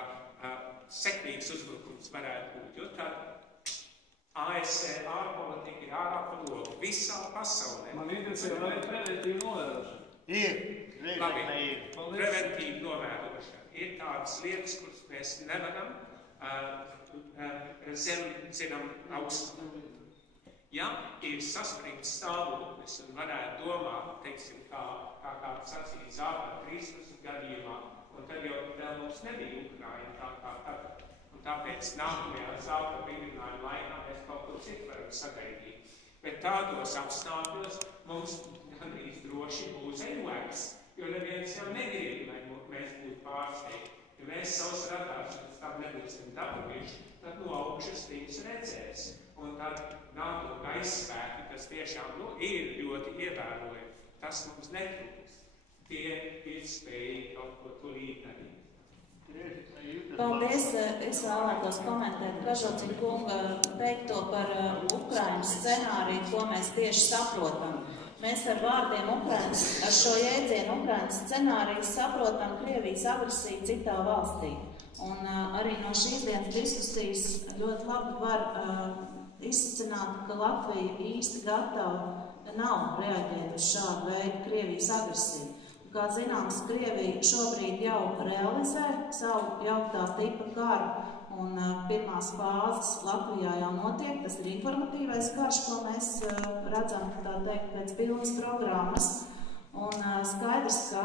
sekmīgs uzbrukums varētu būt, jo tad ASV ārpolitika ir ārā pa logu visā pasaulē. Man interesē, vai ir preventīva novērošana? Labi, preventīva novērošana. Ir tādas lietas, kuras mēs nevaram zinām augstumā. Ja ir saspringts stāvoklis un varētu domāt, teiksim, kā kāds sacīja Zābara 13 gadījumā, un tad jau vēl mums nebija Ukraina tā kā tagad. Un tāpēc nākamajā Zābara vingrinājuma laikā mēs kaut ko citu varam sagaidīt. Bet tādos apstākļos mums gandrīz droši būs envairs, jo neviens jau negrib, lai mēs būtu pārsteigti. Ja mēs savus radārus pēc tam nebūsim dabūjuši, tad no augšas viņus redzēs. Un tad NATO gaisa spēki, kas tiešām ir ļoti ievērojami, tas mums netrūks. Tie ir spējīgi kaut ko tūlīt darīt. Paldies! Es vēlētos komentēt Kažocina kunga teikto par Ukrainas scenāriju, ko mēs tieši saprotam. Mēs ar vārdiem ar šo jēdzienu Ukrainas scenāriju saprotam Krievijas agresiju citā valstī. Un arī no šīs dienas diskusijas ļoti labi var izsacināt, ka Latvija īsti gatava nav reaģēt uz šādu veidu Krievijas agresiju. Kā zināms, Krievija šobrīd jau realizē savu jauktā tipa karu, un pirmās fāzes Latvijā jau notiek. Tas ir informatīvais karš, ko mēs redzam, tā teikt, pēc pilnas programmas. Un skaidrs, ka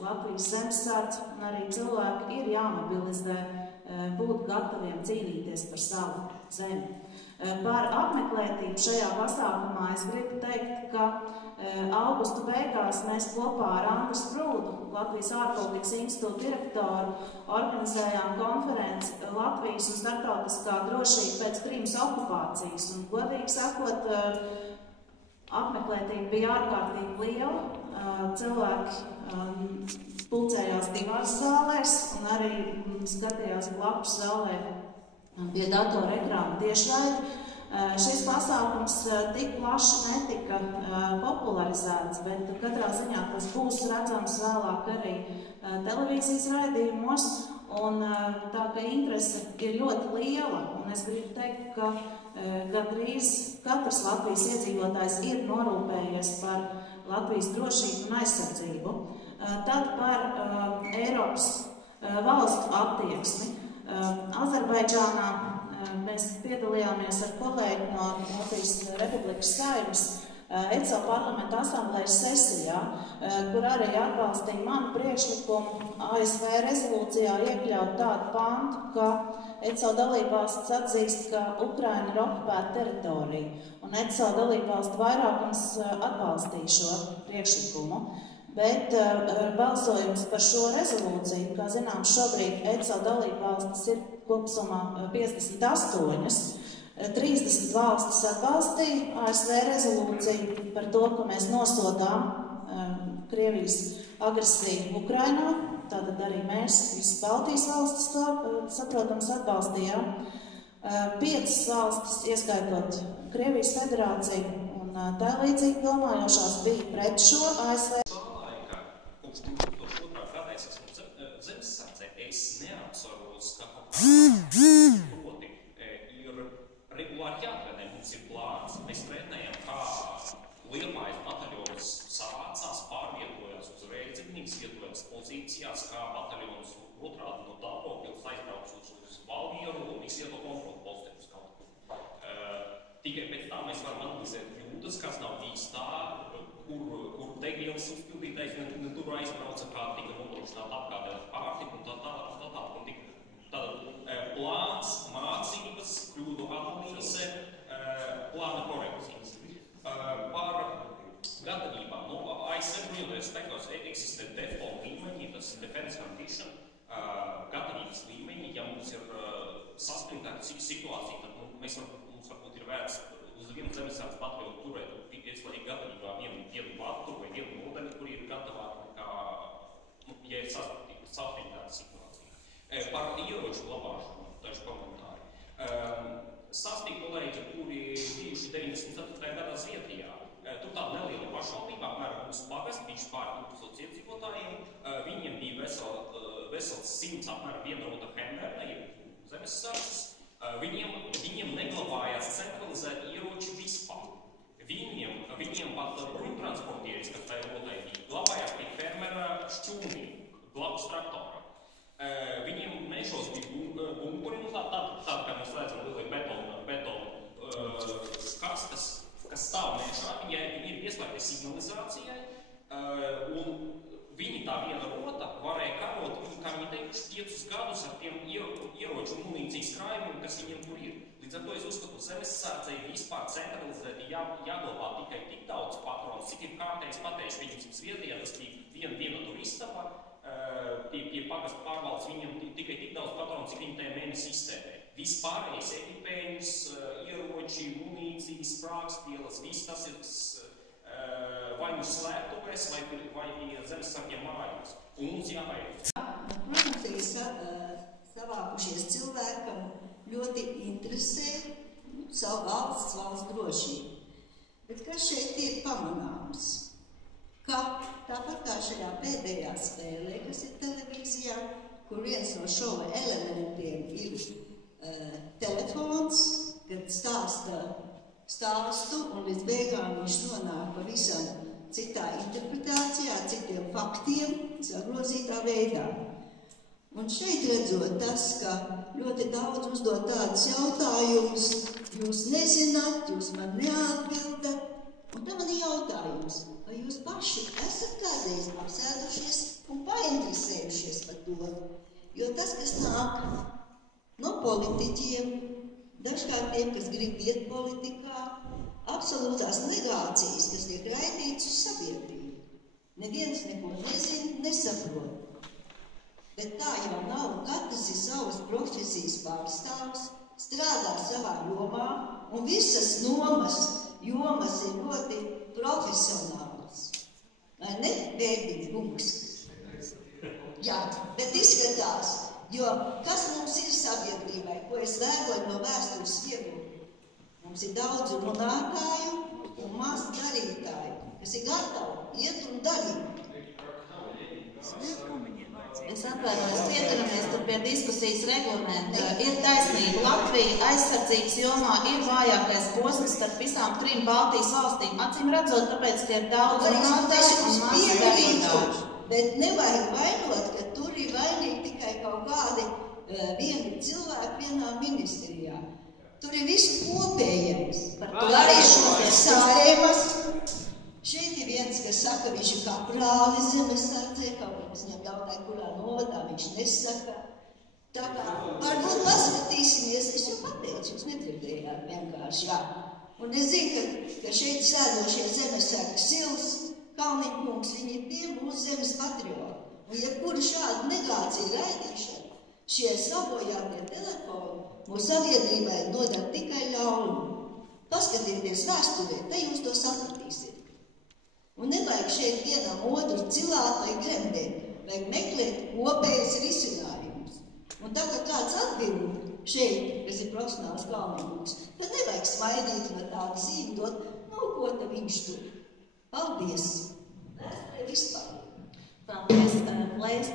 Latvijas zemesardze un arī cilvēki ir jāmobilizē, būt gataviem cīnīties par savu zemi. Par apmeklētību šajā pasākumā es gribu teikt, ka augusta beigās mēs kopā ar Andru Sprūdu, Latvijas ārpolitikas institūta direktoru, organizējām konferenci Latvijas un starptautiskā drošība pēc Krimas okupācijas. Un, godīgi sakot, apmeklētība bija ārkārtīgi liela. Cilvēki pulcējās divās zālēs un arī skatījās blakus zālē pie datora ekrāna tiešraidi. Šis pasākums tik plaši netika popularizēts, bet katrā ziņā tas būs redzams vēlāk arī televīzijas raidījumos. Un tā, ka interese ir ļoti liela, un es gribu teikt, ka gandrīz katrs Latvijas iedzīvotājs ir norūpējies par Latvijas drošību un aizsardzību. Tad par Eiropas valstu attieksmi. Azerbaidžānā mēs piedalījāmies ar kolēģi no Latvijas Republikas Saeimas ECO parlamenta asamblējas sesijā, kur arī atbalstīja manu priekšlikumu ASV rezolūcijā iekļaut tādu pantu, ka ECO dalībvalsts atzīst, ka Ukraina ir okupēta teritorija, un ECO dalībvalstu vairākums atbalstīja šo priekšlikumu. Bet balsojums par šo rezolūciju, kā zināms, šobrīd ECO dalībvalstis ir kopsumā 58. 30 valstis atbalstīja ASV rezolūciju par to, ka mēs nosodām Krievijas agresiju Ukrainā. Tātad arī mēs, visas Baltijas valstis, to, saprotams, atbalstījām. 5 valstis, ieskaitot Krievijas federāciju un tā līdzīgi domājošās, bija pret šo ASV. Kopš 2002. gadā es esmu zemesardzē, es neapsvaros, ka proti ir regulāri jātrenē, mums ir plāns, mēs trenējam, kā lielmājas bataljons savācās, pārvietojās uz Rēdzeknīgas, vietojās pozīcijās, kā bataljons otrādi no Daugavpils aizbrauc uz Valmieru un izvieto konfrontu posteņus kaut kur. Tikai pēc tā mēs varam analizēt kļūdas, kas nav īstā, kur degvielas uzpildītais tur aizbrauca, kā tika nodrošināta apkārtējā pārtika un tā tālāk. Un tātad plāns, mācības, kļūdu analīze, plāna korekcijas. Par gatavībām. ASV bruņotajos spēkos eksistē default līmeņi, tas defense condition, gatavības līmeņi. Ja mums ir saspringtāka situācija, tad mums varbūt ir vērts uz vienu zemesardzes bataljonu turēt ieslēgt gatavībā vienu patru vai vienu nodaļu, kur ir gatavāk nekā, ja ir saspringtāka situācija. Par ieroču glabāšanu, daži komentāri. Sastīja kolēģi, kuri bijuši 94. gadā Zviedrijā. Tur tāda neliela pašvaldība, apmēram mūsu pagasti, viņš pār 1000 iedzīvotājiem. Viņiem bija vesels 100 apmēram vienota Hemmerna, zemesardzes. Viņiem neglabājās centralizēti ieroči vispār. Viņiem pat bruņtransportieris, kas tajā noteikti, glabājās pie fermera šķūnī, blakus traktora. Viņiem mežos bija bunkuri, tad, kā mēs redzam, lielie betonu kastes, kas stāv mežā, viņi ir ieslēgti signalizācijai, un viņi tā viena rota varēja karot, kā viņi teikuši, 5 gadus ar tiem ieroču munīcijas krājumiem, kas viņiem tur ir. Līdz ar to es uzskatu, zemesardzei vispār centralizēti jāglabā tikai tik daudz patronu, cik ir kārtējs pateikts, viņam Zviedrijā tas bija viena turistava, pie pagasta pārvaldes viņam tikai tik daudz patronu, cik viņi tajā mēnesi iztērē. Vispārējais ekipējums, ieroči, munīcijas, sprāgspielas, viss tas ir vai nu slēptuvēs, vai pie zemesargiem mājās. Un mums jāvajag. Protams, ir savākušies cilvēkam ļoti interesē savu valsts drošību. Bet kas šeit ir pamanāms? Ka tāpat kā šajā pēdējā spēlē, kas ir televīzijā, kur viens no šova elementiem ir telefons, kad stāsta stāstu un līdz beigām viņš nonāk pavisam citā interpretācijā, citiem faktiem, sagrozītā veidā. Un šeit redzot tas, ka ļoti daudz uzdod tādus jautājumus, jūs nezināt, jūs man neatbildat, un tam man ir jautājums, vai jūs paši esat kādreiz apsēdušies un painteresējušies par to? Jo tas, kas nāk no politiķiem, dažkārt tiem, kas grib iet politikā, absolūtās negācijas, kas tiek raidīts uz sabiedrību. Neviens neko nezina, nesaprot. Bet tā jau nav, katrs ir savas profesijas pārstāvs, strādā savā jomā, un visas jomas ir ļoti profesionālas. Vai ne, Bērdiņš kungs? Jā, bet izskatās, jo kas mums ir sabiedrībai, ko es vēroju no vēstures viedokļa? Mums ir daudz runātāju un maz darītāju, kas ir gatavi iet un darīt. Es atvainojos, pieturamies tur pie diskusijas reglamenta. Ir taisnība, Latvija aizsardzības jomā ir vājākais posms starp visām 3 Baltijas valstīm. Acīm redzot, tāpēc, ka ir daudz runātāju un maz darītāju. Bet nevajag vainot, ka tur ir vainīgi tikai kaut kādi vieni cilvēki vienā ministrijā. Tur ir visu kopējais. Arī šos sārēmas. Šeit ir viens, kas saka, viņš ir kā prālis zemesardzē, kaut kāds viņam jautāja, kurā novadā viņš nesaka. Tā kā, varbūt paskatīsimies, es jau pateicu, jūs nedzirdējāt vienkārši, jā. Un es zinu, ka šeit sēdošie zemesargi Sils, Kalniņkungs, viņi ir tie mūsu zemes patrioti. Un jebkura šāda negācija raidīšana, šie sabojātie telefoni mūsu sabiedrībai nodara tikai ļaunu. Paskatieties vēsturē, te jūs to sapratīsiet. Un nevajag šeit vienam otru cilāt vai gremdēt, vajag meklēt kopējas risinājumus. Un tā kā kāds atbild šeit, kas ir profesionāls Kalniņkungs, tad nevajag smaidīt un tādu zīmi dot, ko te viņš tur. Paldies! Vēsturē vispār. Paldies! Lejas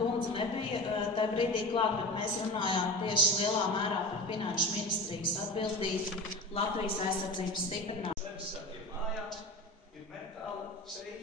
kundze nebija tajā brīdī klāt, bet mēs runājām tieši lielā mērā par finanšu ministrijas atbildību Latvijas aizsardzības stiprināšanu. Zemesargiem mājās ir mentāla seja